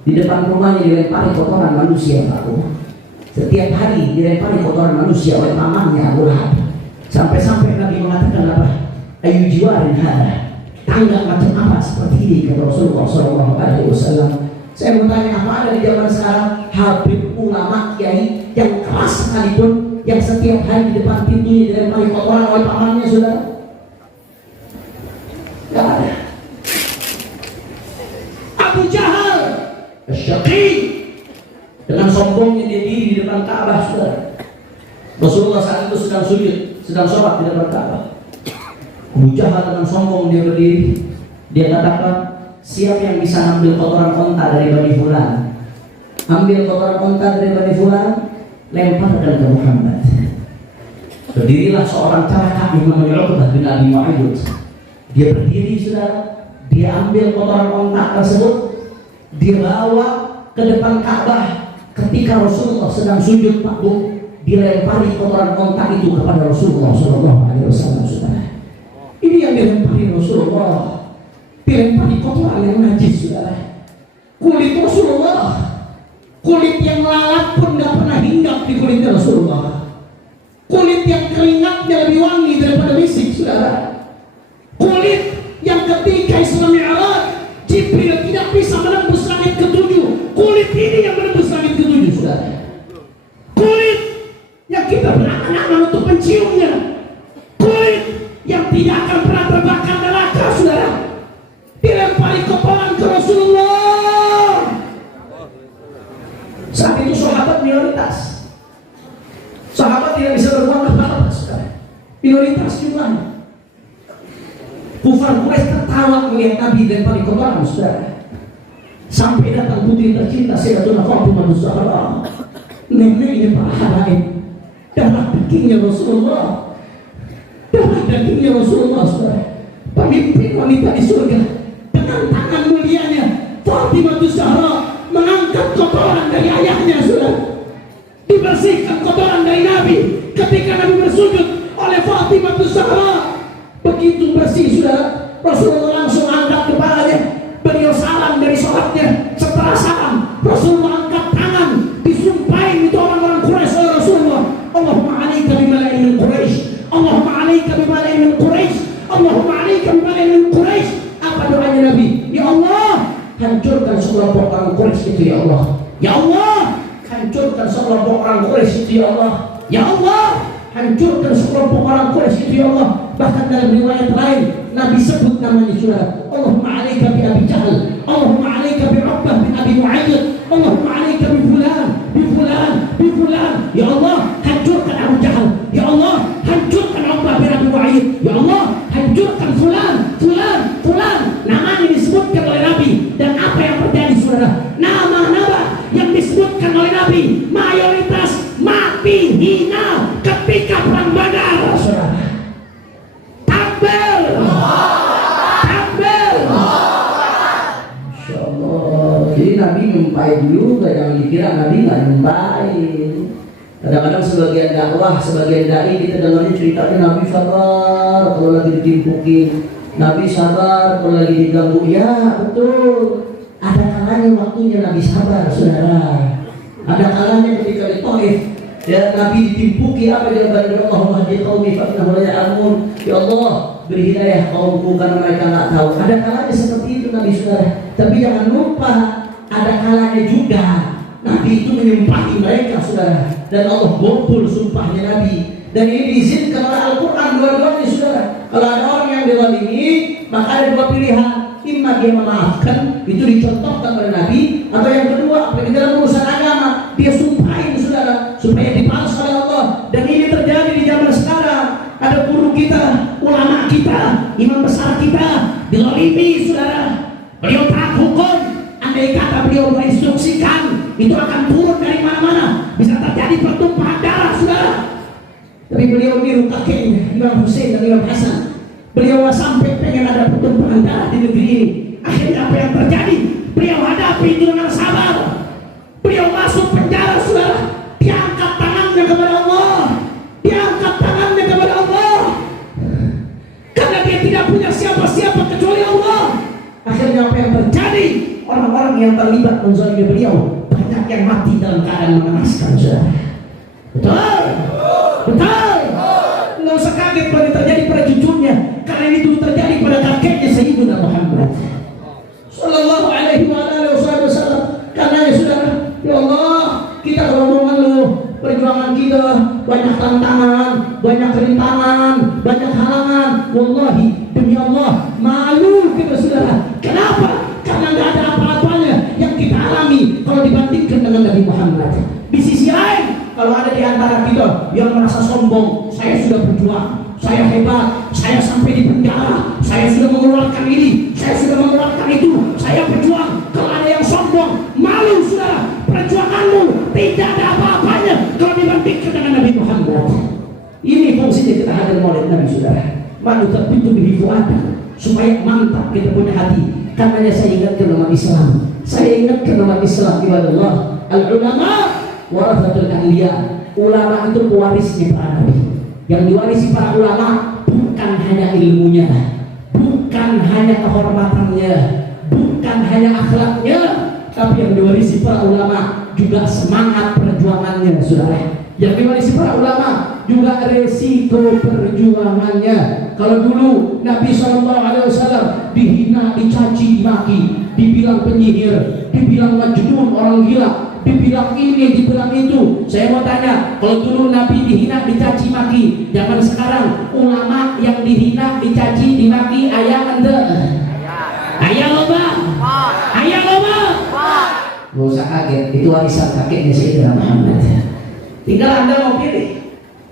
di depan rumahnya dilempari kotoran manusia, Pak. Setiap hari dilempari kotoran manusia oleh pamannya Abu Lahab. Sampai-sampai Nabi mengatakan apa? Ayu jiwarin hada. Tangga macam apa seperti ini, kata Rasulullah SAW. Saya mau tanya, apa ada di zaman sekarang Habib ulama kiai yang keras sekalipun, yang setiap hari di depan pintunya dilempari kotoran oleh pamannya, saudara? Gak ada. Abu Jahal, Syaqi, dengan sombongnya dia diri di depan Ka'bah, saudara. Rasulullah saat itu sedang sujud, sedang sholat di depan Ka'bah. Abu Jahal dengan sombong dia berdiri. Dia katakan, siapa yang bisa ambil kotoran onta dari Bani Fulan? Ambil kotoran onta dari Bani Fulan, lemparkan ke Muhammad. Berdirilah seorang celaka yang namanya Uqbah bin Abi Mu'ayyid. Dia berdiri, saudara, dia ambil kotoran onta tersebut, dia bawa ke depan Ka'bah. Ketika Rasulullah sedang sujud takbir, dilempari kotoran onta itu kepada Rasulullah SAW, saudara. Ini yang dilempari Rasulullah, dilempari kotoran yang najis, saudara. Kulit Rasulullah, kulit yang lalat pun tidak pernah hinggap di kulitnya Rasulullah. Kulit yang keringatnya lebih wangi daripada misik, saudara. Kulit yang ketika Isra Mi'raj, Jibril tidak bisa menembus langit ketujuh. Kulit ini yang menembus langit ketujuh, saudara. Kulit yang kita berangan-angan untuk menciumnya. Kulit yang tidak akan pernah terbakar neraka, saudara. Dilempari kotoran ke Rasulullah. Saat itu sahabat minoritas. Sahabat tidak bisa berbuat apa-apa, saudara. Minoritas jumlahnya. Kufar Quraisy tertawa melihat Nabi dilempari kotoran, saudara. Sampai datang putri tercinta Sayyidatuna Fatimah Az-Zahra, neneknya para habaib, darah dagingnya Rasulullah, darah dagingnya Rasulullah, saudara. Pemimpin wanita di surga, dengan tangan mulianya Fatimah Az-Zahra mengangkat kotoran dari ayahnya, saudara. Dibersihkan kotoran dari Nabi ketika Nabi bersujud oleh Fatimah Az-Zahra. Begitu bersih, saudara, Rasulullah langsung angkat kepalanya. Beliau salam dari sholatnya. Setelah salam, Rasulullah angkat tangan, disumpahin itu orang-orang Quraisy oleh Rasulullah. Allahumma alaika bimala'in min Quraisy, Allahumma alaika bimala'in min Quraisy, Allahumma alaika bimala'in min Quraisy. Apa doanya Nabi? Ya Allah, hancurkan sekelompok orang Quraisy itu, ya Allah. Ya Allah, hancurkan sekelompok orang Quraisy itu, ya Allah. Ya Allah, hancurkan sekelompok orang Quraisy itu, ya Allah. Bahkan dalam riwayat lain Nabi sebut namanya, saudara. Allahumma alaika bi Abi Jahal, Allahumma alaika bi Uqbah bin Abi Mu'ayyid, Allahumma alaika bi fulan, bi fulan, bi fulan. Ya Allah, hancurkan Abu Jahal. Ya Allah, hancurkan Uqbah bin Abi Mu'ayyid. Ya Allah, hancurkan fulan, fulan, fulan. Namanya disebutkan oleh Nabi. Dan apa yang terjadi, saudara? Nama-nama yang disebutkan oleh Nabi mayoritas mati hina ketika perang Badar, saudara. Takbir, takbir. Masya Allah. Jadi Nabi nyumpai juga, jangan dikira Nabi nggak nyumpai. Kadang-kadang sebagian dakwah, sebagian dai kita dengarnya ceritanya Nabi sabar kalau lagi ditimpukin, Nabi sabar kalau lagi diganggu. Ya betul. Ada kalanya waktunya Nabi sabar, saudara. Ada kalanya ketika di Taif, ya Nabi ditimpuki, apa dia bilang, Allahumma hdi qaumi fa innahum la ya'lamun. Ya Allah, beri hidayah kaumku karena mereka nggak tahu. Ada kalanya seperti itu Nabi, saudara. Tapi jangan lupa ada kalanya juga Nabi itu menyumpahi mereka, saudara. Dan Allah bongkul sumpahnya Nabi. Dan ini diizinkan oleh Al-Quran dua-duanya, saudara. Kalau ada orang yang dizalimi, maka ada dua pilihan. Imma dia memaafkan, itu dicontohkan oleh Nabi. Atau yang kedua, apalagi dalam urusan agama, dia sumpahin, saudara, supaya dibalas oleh Allah. Dan ini terjadi di zaman sekarang. Ada guru kita, ulama kita, imam besar kita dizalimi, saudara. Beliau taat hukum. Andai kata beliau menginstruksikan, itu akan turun dari mana-mana, bisa terjadi pertumpahan darah, saudara. Tapi beliau niru kakeknya, Imam Hussein dan Imam Hasan. Beliau sampai pengen ada pertumpahan darah di negeri ini. Akhirnya apa yang terjadi? Beliau hadapi itu dengan sabar. Beliau masuk penjara, saudara. Dia angkat tangannya kepada Allah. Dia angkat tangannya kepada Allah. Karena dia tidak punya siapa-siapa kecuali Allah. Akhirnya apa yang terjadi? Orang-orang yang terlibat menzalimi beliau banyak yang mati dalam keadaan mengenaskan, saudara. Betul? Betul? Nggak usah kaget pada terjadi pada cucunya, karena ini dulu terjadi pada kakeknya Sayyidina Muhammad Sallallahu alaihi wasallam. Karena ya saudara, ya Allah, kita rombongan lu, perjuangan kita banyak tantangan, banyak rintangan, banyak halangan. Wallahi, demi Allah, malu kita, saudara. Kenapa? Karena nggak ada apa-apanya yang kita alami kalau dibandingkan dengan Nabi Muhammad. Di sisi lain, kalau ada di antara kita yang merasa sombong, saya sudah berjuang, saya hebat, saya sampai di penjara, saya sudah mengeluarkan ini, saya sudah mengeluarkan itu, saya berjuang. Kalau ada yang sombong, malu saudara, perjuanganmu tidak ada apa-apanya kalau dibandingkan dengan Nabi Muhammad. Ini fungsinya kita hadir maulid Nabi saudara. Manu terpitu bihi fu'ada, supaya mantap kita punya hati. Karenanya saya ingatkan umat Islam. Saya ingatkan umat Islam ibadallah, al-ulama warathatul anbiya. Ulama itu pewarisnya para nabi. Yang diwarisi para ulama bukan hanya ilmunya, bukan hanya kehormatannya, bukan hanya akhlaknya, tapi yang diwarisi para ulama juga semangat perjuangannya saudara. Yang diwarisi para ulama juga resiko perjuangannya. Kalau dulu Nabi SAW dihina, dicaci, dimaki, dibilang penyihir, dibilang majnun, orang gila, dibilang ini, dibilang itu. Saya mau tanya, kalau dulu Nabi dihina, dicaci, maki, zaman sekarang ulama yang dihina, dicaci, dimaki, ayah anda? Ayah loba? Ayah loba? Gak usah kaget, itu warisan kakeknya Sayyidina Muhammad. Tinggal anda mau pilih,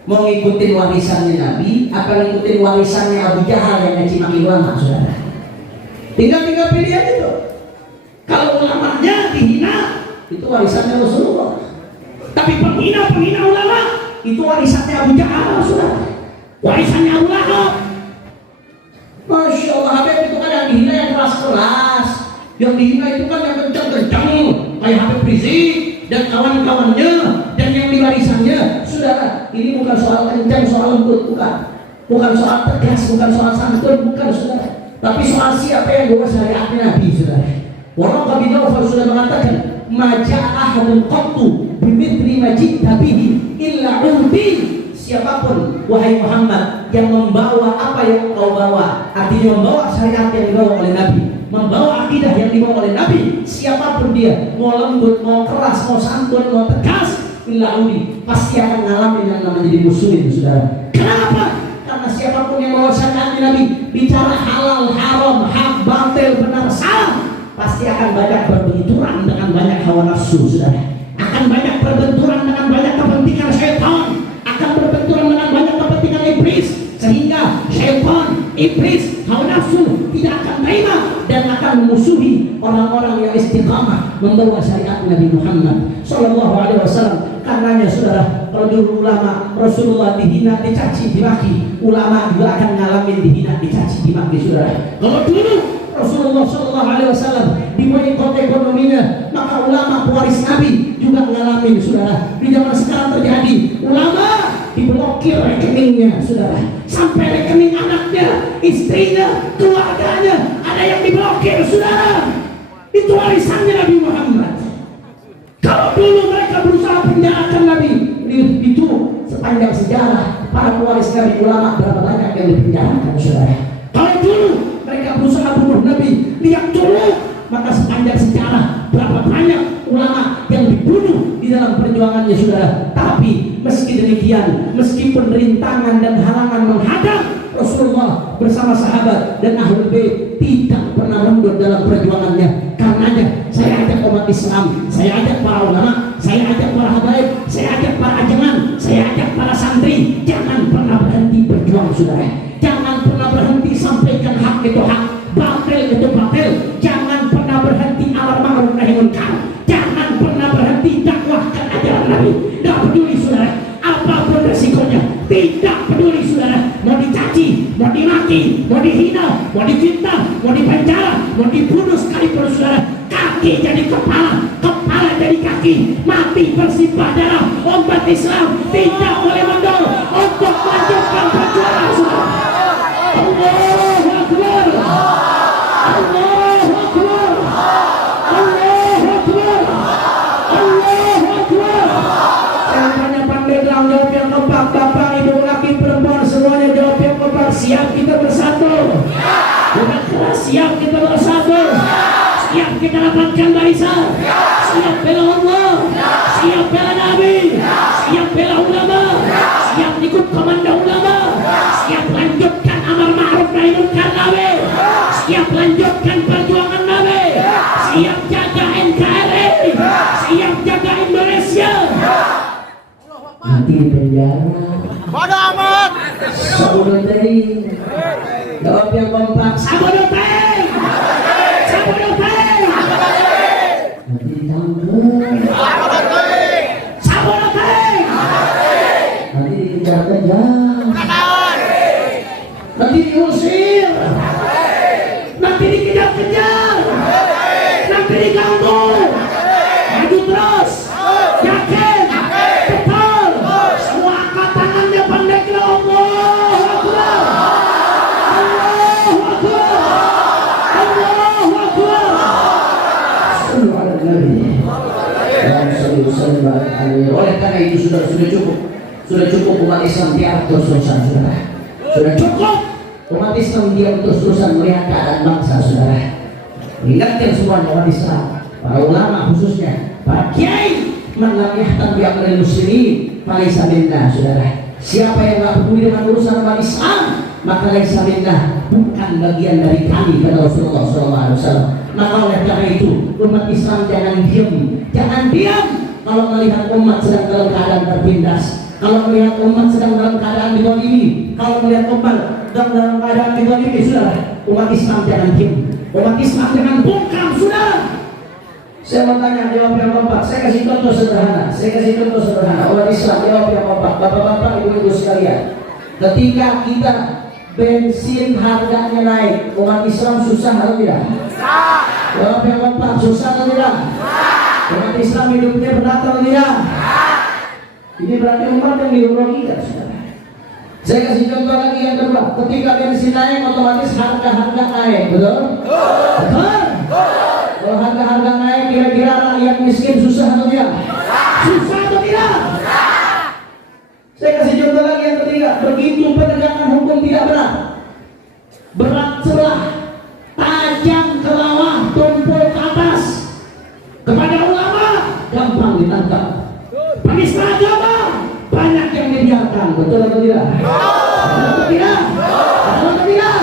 mau ngikutin warisannya Nabi, apa ngikutin warisannya Abu Jahal yang ngaci maki ulama, saudara? Tinggal pilih aja tuh. Kalau ulamanya dihina, itu warisannya Rasulullah. Tapi penghina ulama, itu warisannya Abu Jahal, saudara. Warisannya Abu Lahab. Masya Allah, Habib itu kan yang dihina yang keras-keras, yang dihina itu kan yang kencang-kencang, kayak Habib Rizik dan kawan-kawannya, dan yang diwarisannya, saudara. Ini bukan soal kencang, soal lembut, bukan soal tegas, bukan soal santun, bukan saudara. Tapi soal siapa yang bawa syariatnya Nabi, saudara. Waraqah bin Nawfal sudah mengatakan, maja'a ahadun qattu bimithli ma ji'ta bihi illa uti. Siapapun wahai Muhammad yang membawa apa yang kau bawa, artinya membawa syariat yang dibawa oleh Nabi, membawa akidah yang dibawa oleh Nabi, siapapun dia, mau lembut, mau keras, mau santun, mau tegas, illa uti, pasti akan ngalamin yang namanya dimusuhin, saudara. Kenapa? Karena siapapun yang bawa syariat Nabi, bicara halal, haram, hak, batil, benar, salah, pasti akan banyak berbenturan dengan banyak hawa nafsu, saudara. Akan banyak berbenturan dengan banyak kepentingan syaitan, akan berbenturan dengan banyak kepentingan iblis, sehingga syaitan, iblis, hawa nafsu tidak akan terima dan akan memusuhi orang-orang yang istiqamah membawa syariat Nabi Muhammad Sallallahu Alaihi Wasallam. Karenanya saudara, kalau dulu ulama Rasulullah dihina, dicaci, dimaki, ulama juga akan ngalamin dihina, dicaci, dimaki, saudara. Kalau dulu Rasulullah Sallallahu Alaihi Wasallam diboikot ekonominya, maka ulama pewaris Nabi juga ngalamin, saudara. Di zaman sekarang terjadi, ulama diblokir rekeningnya, saudara, sampai rekening anaknya, istrinya, keluarganya ada yang diblokir, saudara. Itu warisannya Nabi Muhammad. Kalau dulu mereka berusaha penjarakan Nabi, itu sepanjang sejarah para pewaris Nabi ulama berapa banyak yang dipenjarakan, saudara. Kalau dulu mereka berusaha bunuh Nabi, lihat dulu, maka sepanjang sejarah berapa banyak ulama yang dibunuh di dalam perjuangannya, saudara. Tapi meski demikian, meskipun rintangan dan halangan menghadap, Rasulullah bersama sahabat dan ahlul bait tidak pernah mundur dalam perjuangannya. Karenanya saya ajak umat Islam, saya ajak para ulama, saya ajak para habaib, saya ajak para ajengan, saya ajak para santri, jangan pernah berhenti berjuang, saudara. Jangan pernah berhenti sampaikan hak itu hak, batil itu batil. Jangan pernah berhenti amar ma'ruf nahi munkar. Jangan pernah berhenti dakwahkan ajaran Nabi. Tidak peduli, saudara, apapun resikonya, tidak peduli, saudara. Mau dicaci, mau dimaki, mau dihina, mau difitnah, mau dipenjara, mau dibunuh sekalipun, saudara. Kaki jadi kepala, kepala jadi kaki, mati bersimbah darah. Umat Islam tidak boleh mundur untuk melanjutkan perjuangan, saudara. Allahu Akbar, Allahu Akbar, Allahu Akbar, Allahu Akbar. Saya tanya Pandeglang, jawab yang tepat. Bapak, ibu, laki, perempuan, semuanya jawab yang tepat. Siap kita bersatu? Bukan keras, siap kita bersatu? Siap kita rapatkan barisan? Siap bela Allah? Siap bela Nabi? Siap bela ulama? Siap ikut komando ulama? Siap lanjutkan amar ma'ruf nahi munkar Nabi? Siap lanjutkan perjuangan Nabi? Siap jaga NKRI? Siap jaga Indonesia? Mati di penjara. Bodoh amat. Sabodoteng. Jawab yang kompak. Sabodoteng. Sabodoteng. Nanti ditanggung. Sabodoteng. Nanti dikejar-kejar. Nanti diusir. Nanti dikejar-kejar. Nanti diganggu. Maju terus. Yakin. Betul. Semua angkat tangannya pandai ke Allah. Akbar. Allahu Akbar. Allahu Akbar. Sallu ala Nabi. Oleh karena itu sudah cukup umat Islam diam terus-terusan, saudara. Sudah cukup umat Islam diam terus-terusan melihat keadaan bangsa, saudara. Ingatkan semuanya umat Islam, para ulama khususnya, para kiai, man lam yahtam bi amril muslimin falaysa minna, saudara. Siapa yang tidak peduli dengan urusan umat Islam, maka laisa minna, bukan bagian dari kami, kata Rasulullah SAW. Maka oleh karena itu umat Islam jangan diam kalau melihat umat sedang dalam keadaan tertindas, kalau melihat umat sedang dalam keadaan dizalimi, kalau melihat umat sedang dalam keadaan dizalimi, saudara. Umat Islam jangan diam, umat Islam jangan bungkam, saudara. Saya mau tanya, jawab yang kompak. Saya kasih contoh sederhana. Umat Islam jawab yang kompak. Bapak-bapak, ibu-ibu sekalian, ketika kita bensin harganya naik, umat Islam susah atau tidak? Jawab yang kompak, susah atau tidak? Umat Islam hidupnya berat atau tidak? Ini berarti umat yang dirugikan, saudara. Saya kasih contoh lagi yang kedua. Ketika bensin naik, otomatis harga-harga naik, betul? Betul. Kalau harga-harga naik, kira-kira rakyat miskin susah atau tidak? Susah atau tidak? Saya kasih contoh lagi yang ketiga. Begitu penegakan hukum tidak berat, berat sebelah, tajam ke bawah, tumpul ke atas. Kepada ulama gampang ditangkap, penista agama banyak yang dibiarkan. Betul atau tidak? Betul atau tidak? Betul atau tidak?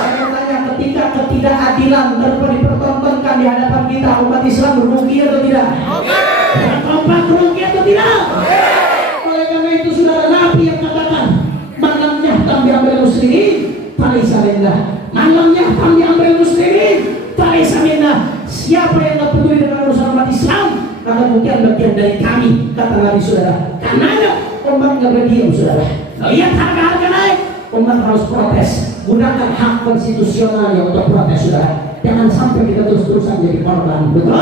Saya tanya, ketika ketidakadilan dipertontonkan di hadapan kita, umat Islam rugi atau tidak? Kompak rugi atau tidak? Oleh karena itu, saudara, Nabi yang katakan, "Man yahtam bi amril muslimin falaysa minna." Man yahtam bi amril muslimin falaysa minna. Siapa yang tidak peduli dengan urusan umat Islam, maka bukan bagian dari kami, kata Nabi, saudara. Karena umat nggak berdiam, saudara. Lihat harga-harga naik, umat harus protes. Gunakan hak konstitusionalnya untuk protes, saudara. Jangan sampai kita terus-terusan jadi korban. Betul?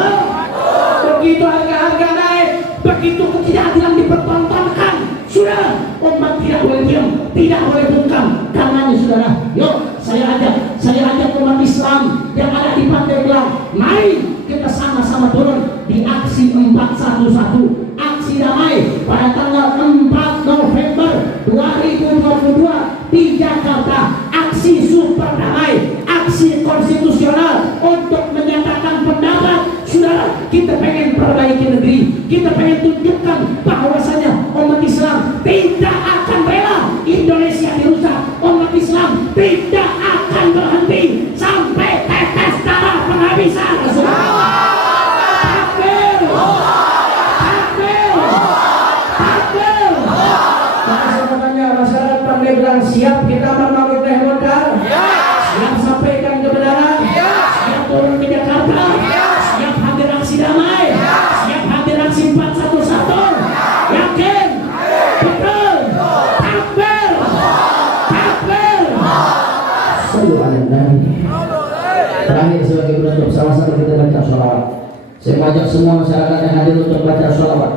Begitu harga-harga naik, begitu ketidakadilan dipertontonkan, saudara, umat tidak boleh diam, tidak boleh bungkam. Karenanya, saudara, yuk saya ajak umat Islam yang ada di Pantai Gelang, mari kita sama-sama turun di aksi 411, aksi damai pada tanggal 4 November 2022 di Jakarta. Aksi super damai, aksi konstitusional untuk menyatakan pendapat, saudara. Kita pengen perbaiki negeri, kita pengen tunjukkan bahwasanya umat Islam tidak akan rela Indonesia dirusak. Umat Islam tidak akan berhenti sampai tetes darah penghabisan. Takbir, takbir, takbir. Maka saya tanya, masyarakat Pandai Gelang siap kita bermain teh modal? Siap sampaikan kebenaran? Siap turun ke Jakarta? Siap hadir aksi damai? Siap hadir aksi 411? Yakin? Betul? Takbir, takbir. Sallu ala Nabi. Terakhir sebagai penutup, sama-sama kita baca sholawat. Saya mengajak semua masyarakat yang hadir untuk baca sholawat.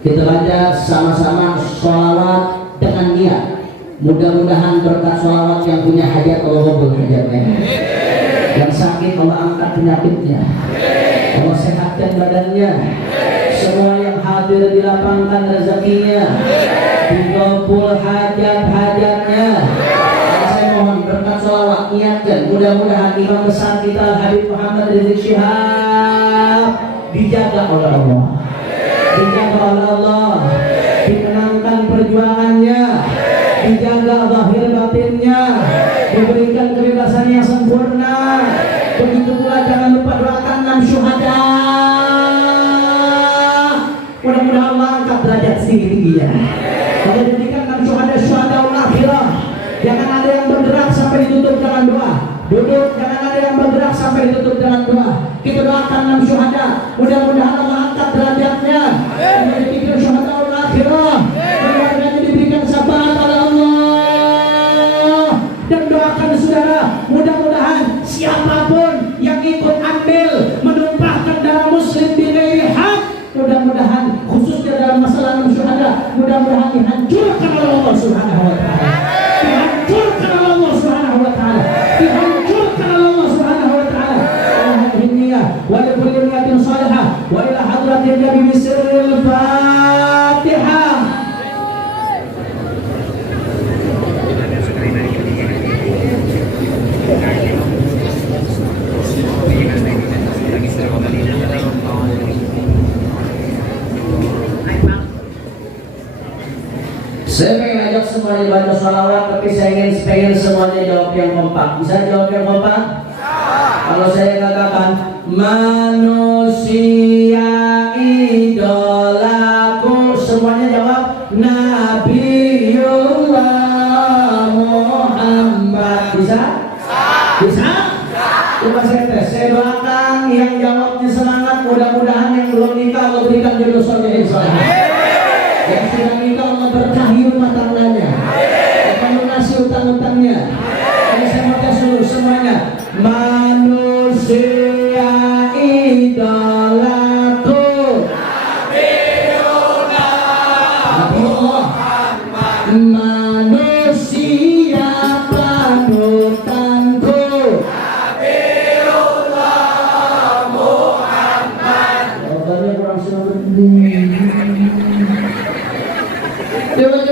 Kita baca sama-sama sholawat dengan niat. Mudah-mudahan berkat sholawat yang punya hajat Allah kabul hajatnya. Yang sakit Allah angkat penyakitnya. Allah sehatkan badannya. Semua yang hadir dilapangkan rezekinya. Dikabul hajat-hajatnya. Saya mohon berkat sholawat niatkan. Mudah-mudahan imam besar kita Habib Muhammad Rizik Syihab dijaga oleh Allah, dijaga oleh Allah, dimenangkan perjuangannya, dijaga zahir batinnya, diberikan kebebasan yang sempurna. Begitu pula jangan lupa doakan 6 syuhada. Mudah-mudahan Allah angkat derajat tinggi-tingginya. Kita jadikan 6 syuhada akhirah Jangan ada yang bergerak sampai ditutup dengan doa. Duduk, jangan ada yang bergerak sampai ditutup dengan doa. Kita doakan 6 syuhada. Mudah-mudahan Allah angkat derajatnya. Menjadi syuhada al-akhirah. Keluarganya diberikan syafaat oleh Allah. Dan doakan saudara, mudah-mudahan siapapun yang ikut andil menumpahkan darah muslim di ghairi haq, mudah-mudahan khususnya dalam masalah 6 syuhada, mudah-mudahan dihancurkan oleh Allah Subhanahu wa taala. Dihancurkan oleh Allah Subhanahu wa taala. Dihancurkan oleh Allah Subhanahu wa taala. Alhamdulillah wa li kulli niyatin salihah wa ila hadratin nabi bisirril Fatihah. Saya pengen ajak semuanya baca salawat, tapi saya pengen semuanya jawab yang kompak. Bisa jawab yang kompak? Kalau saya katakan manusia idolaku, semuanya jawab Nabiullah Muhammad. Bisa? Bisa? Coba saya tes. Saya doakan yang jawabnya semangat. Mudah-mudahan yang belum nikah Allah berikan jodoh soleh insyaallah. Yang sudah nikah Allah berkahi rumah tangganya, melunasi utang-utangnya. Ini saya mau tes dulu semuanya. Manusia idolaku Nabiullah manusia panutanku Nabiullah Muhammad. Jawabannya kurang sebenarnya. Coba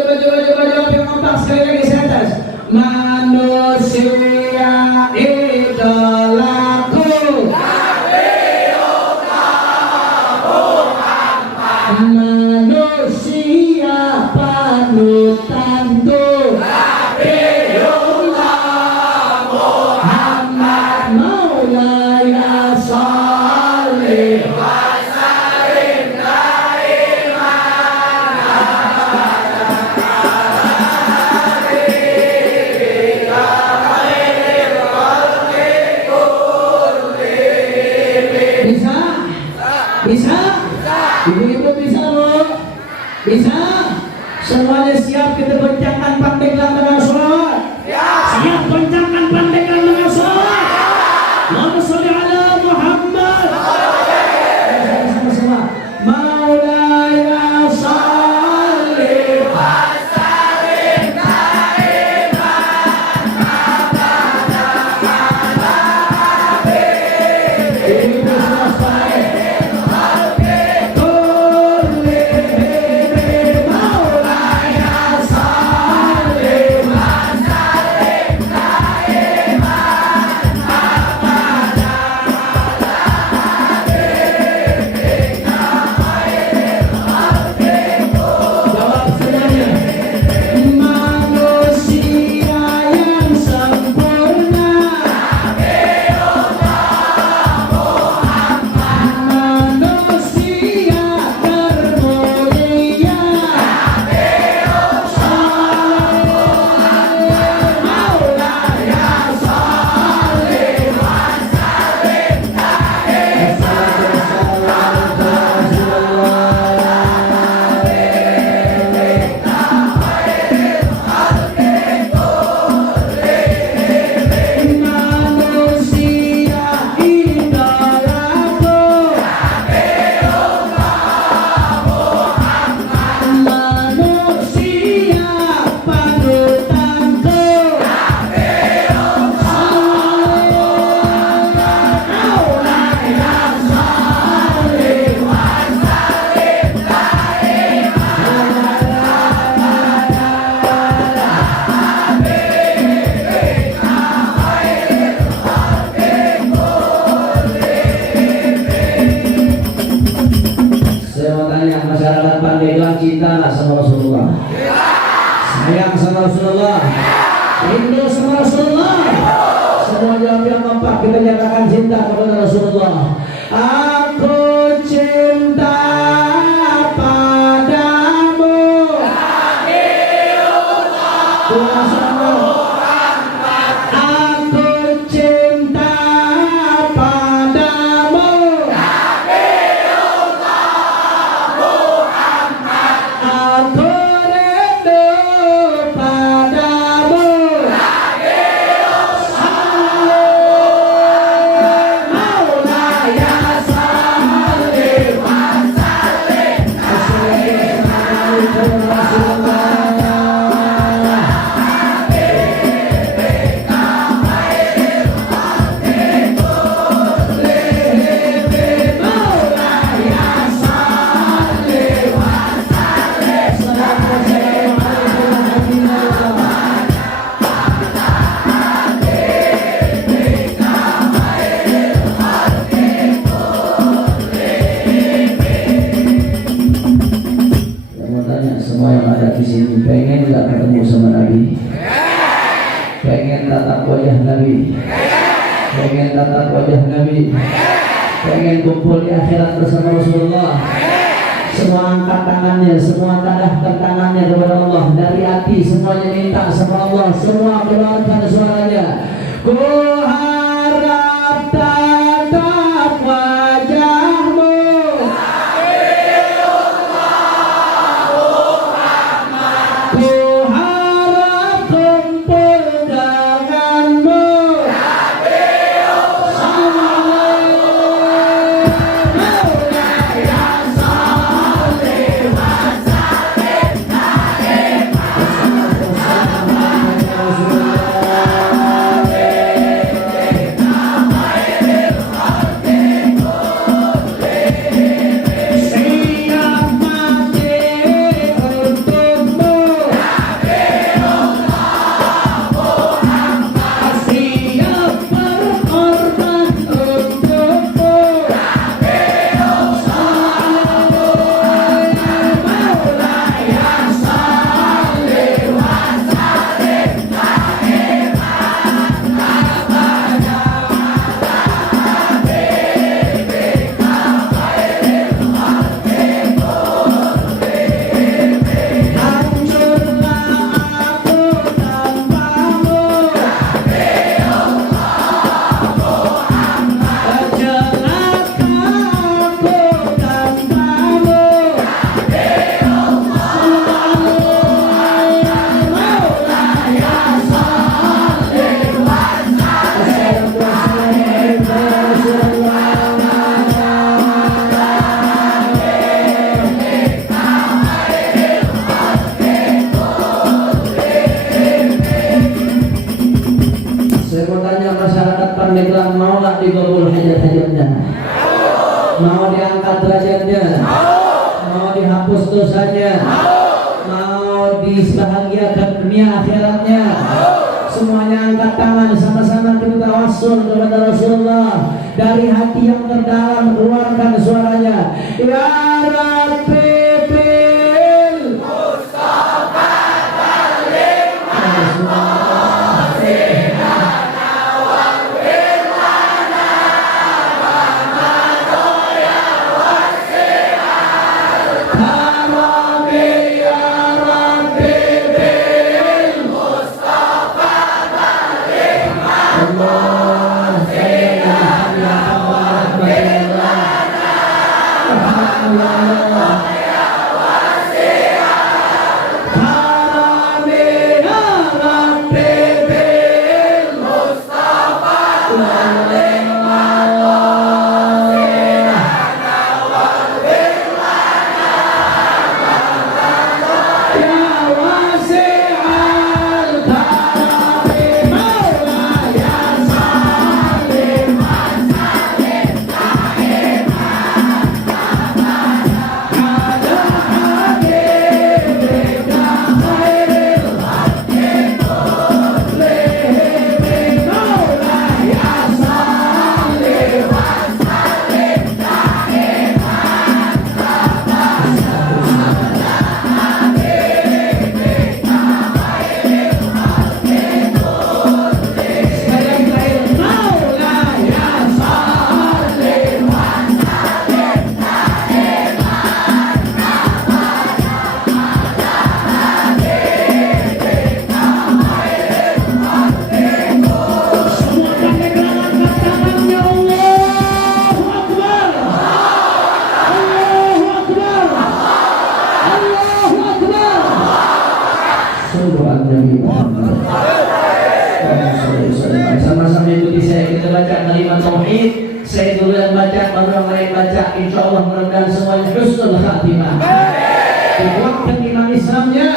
jawab yang kompak sekali lagi saya tes. Manusia idolaku manusia panutanku Nabiullah Muhammad. Maulaya sholli wa sallim Bisa? Ibu-ibu bisa loh? Bisa? Semuanya siap kita goncangkan pandeglang dengan sholat? Siap goncangkan pandeglang dengan sholat? Allahumma sholli ala Muhammad. Sama-sama. Maulaya sholli wa sallim daiman abada ala habibik. cinta nggak sama Rasulullah? Sayang sama Rasulullah? Rindu sama Rasulullah? Semua jawab yang kompak, kita nyatakan cinta kepada Rasulullah. Aku cinta padamu Nabiullah tanya semua yang ada di sini, pengen nggak ketemu sama Nabi? Pengen tatap wajah Nabi? Pengen tatap wajah Nabi? Pengen kumpul di akhirat bersama Rasulullah? Semua angkat tangannya, semua tadahkan tangannya kepada Allah dari hati, semuanya minta sama Allah, semua keluarkan suaranya. Ku harap tatap wajahmu, ku harap kumpul denganmu, Pandeglang mau nggak dikabul hajat-hajatnya? Mau diangkat derajatnya? Mau dihapus dosanya? Mau dibahagiakan dunia akhiratnya? Semuanya angkat tangan, sama-sama kita tawassul kepada Rasulullah dari hati yang terdalam, keluarkan suaranya. Ya Rabbi bil Mustafa Kalim sama-sama ikuti saya, kita baca kalimat tauhid. Saya dulu yang baca, baru yang lain baca. Insya Allah mudah-mudahan semuanya husnul khatimah. Dikuatkan iman Islamnya.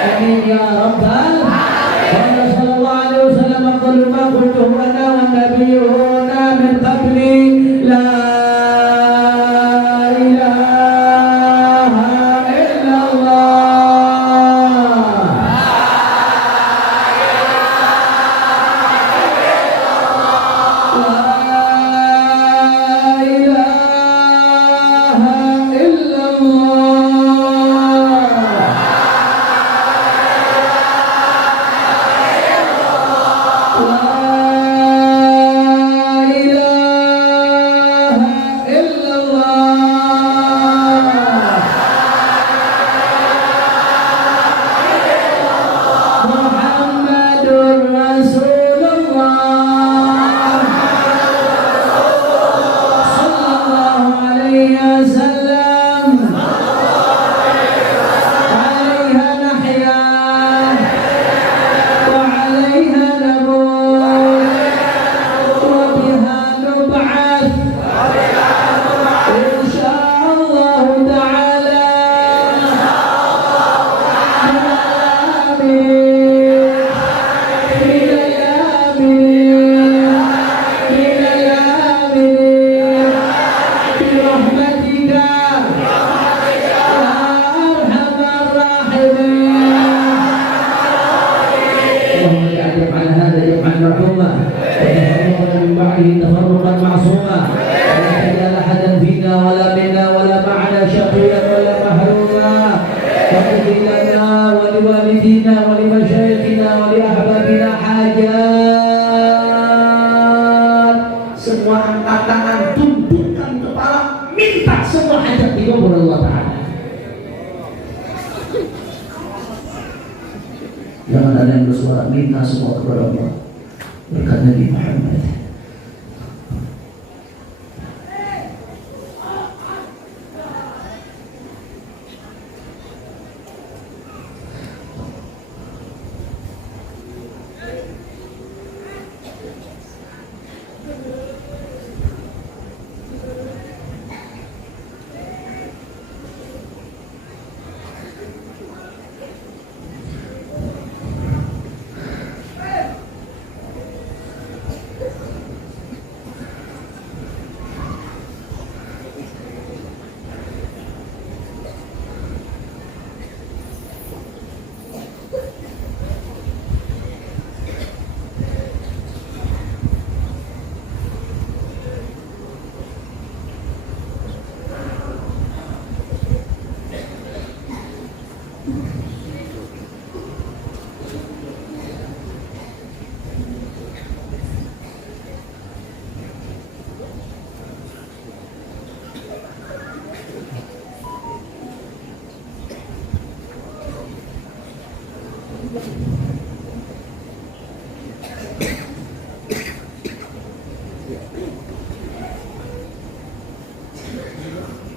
Amin ya Rabbal alamin. Sallallahu alaihi wasallam afdalul ma qultuhu ana wa nabiyyuna min qabli la ولمشايخنا ولأحبابنا حاجات. Semua angkat tangan, tundukkan kepala, minta semua hajat dikabul Allah Ta'ala. Jangan ada yang bersuara, minta semua kepada Allah berkat Nabi Muhammad.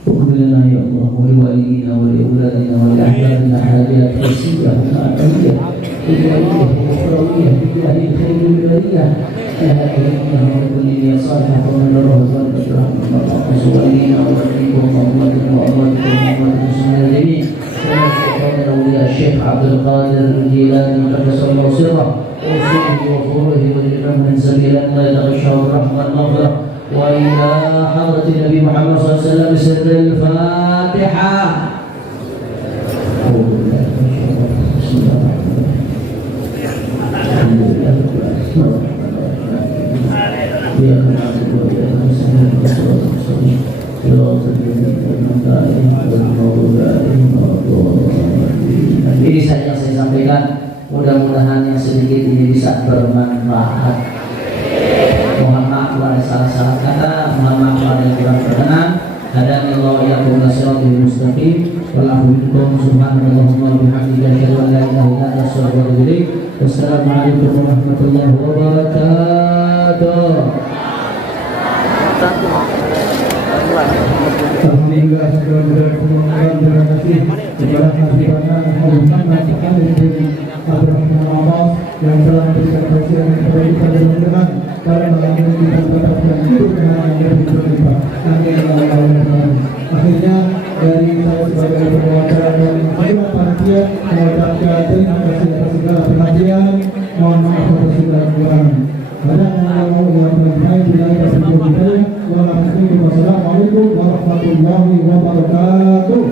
اغفر لنا يا الله ولوالدينا ولأولادنا ولأحبابنا حاجات حسية وعقلية دنيوية وأخروية بجاه الخير البرية يا إلهنا وكل يا صالح ومن له والأشرار ومن والدينا ووالديكم وأمواتكم وأمواتكم وأموات المسلمين جميعا كما سبحان الأولياء الشيخ عبد القادر الجيلاني قدس الله سره وصوله وفوره وجنه من سبيل لا يتغشاه الرحمة والمغفرة وإلى حضرة النبي محمد صلى الله عليه وسلم بسر الفاتحة. بسم الله الرحمن الرحيم. الحمد لله رب العالمين. إياك نعبد وإياك نستعين والصراط المستقيم صراط الذين أنعمت عليهم غير المغضوب عليهم ولا الضالين. Ini saja yang saya sampaikan. Mudah-mudahan yang sedikit ini bisa bermanfaat. Mohon maaf kalau ada salah-salah kata, mohon maaf kalau ada yang kurang berkenan. Hadani Allah ya qul siratal mustaqim. Wallahu subhanallahumma wa bihamdihi asyhadu an la ilaha illa anta astaghfiruka wa atubu ilaik. Wassalamualaikum warahmatullahi wabarakatuh. Alhamdulillah, terima kasih kepada hadirannya Muhammad Abdurrahman yang telah memberikan kajian yang berlipat dan mudah para mengambil kita mendapatkan hidup yang lebih berlipat. Amin ya Allah. Akhirnya dari saya sebagai pengacara dan hakim panitia mengucapkan terima kasih atas segala perhatian. Mohon maaf atas segala kekurangan. Wassalamualaikum warahmatullahi wabarakatuh.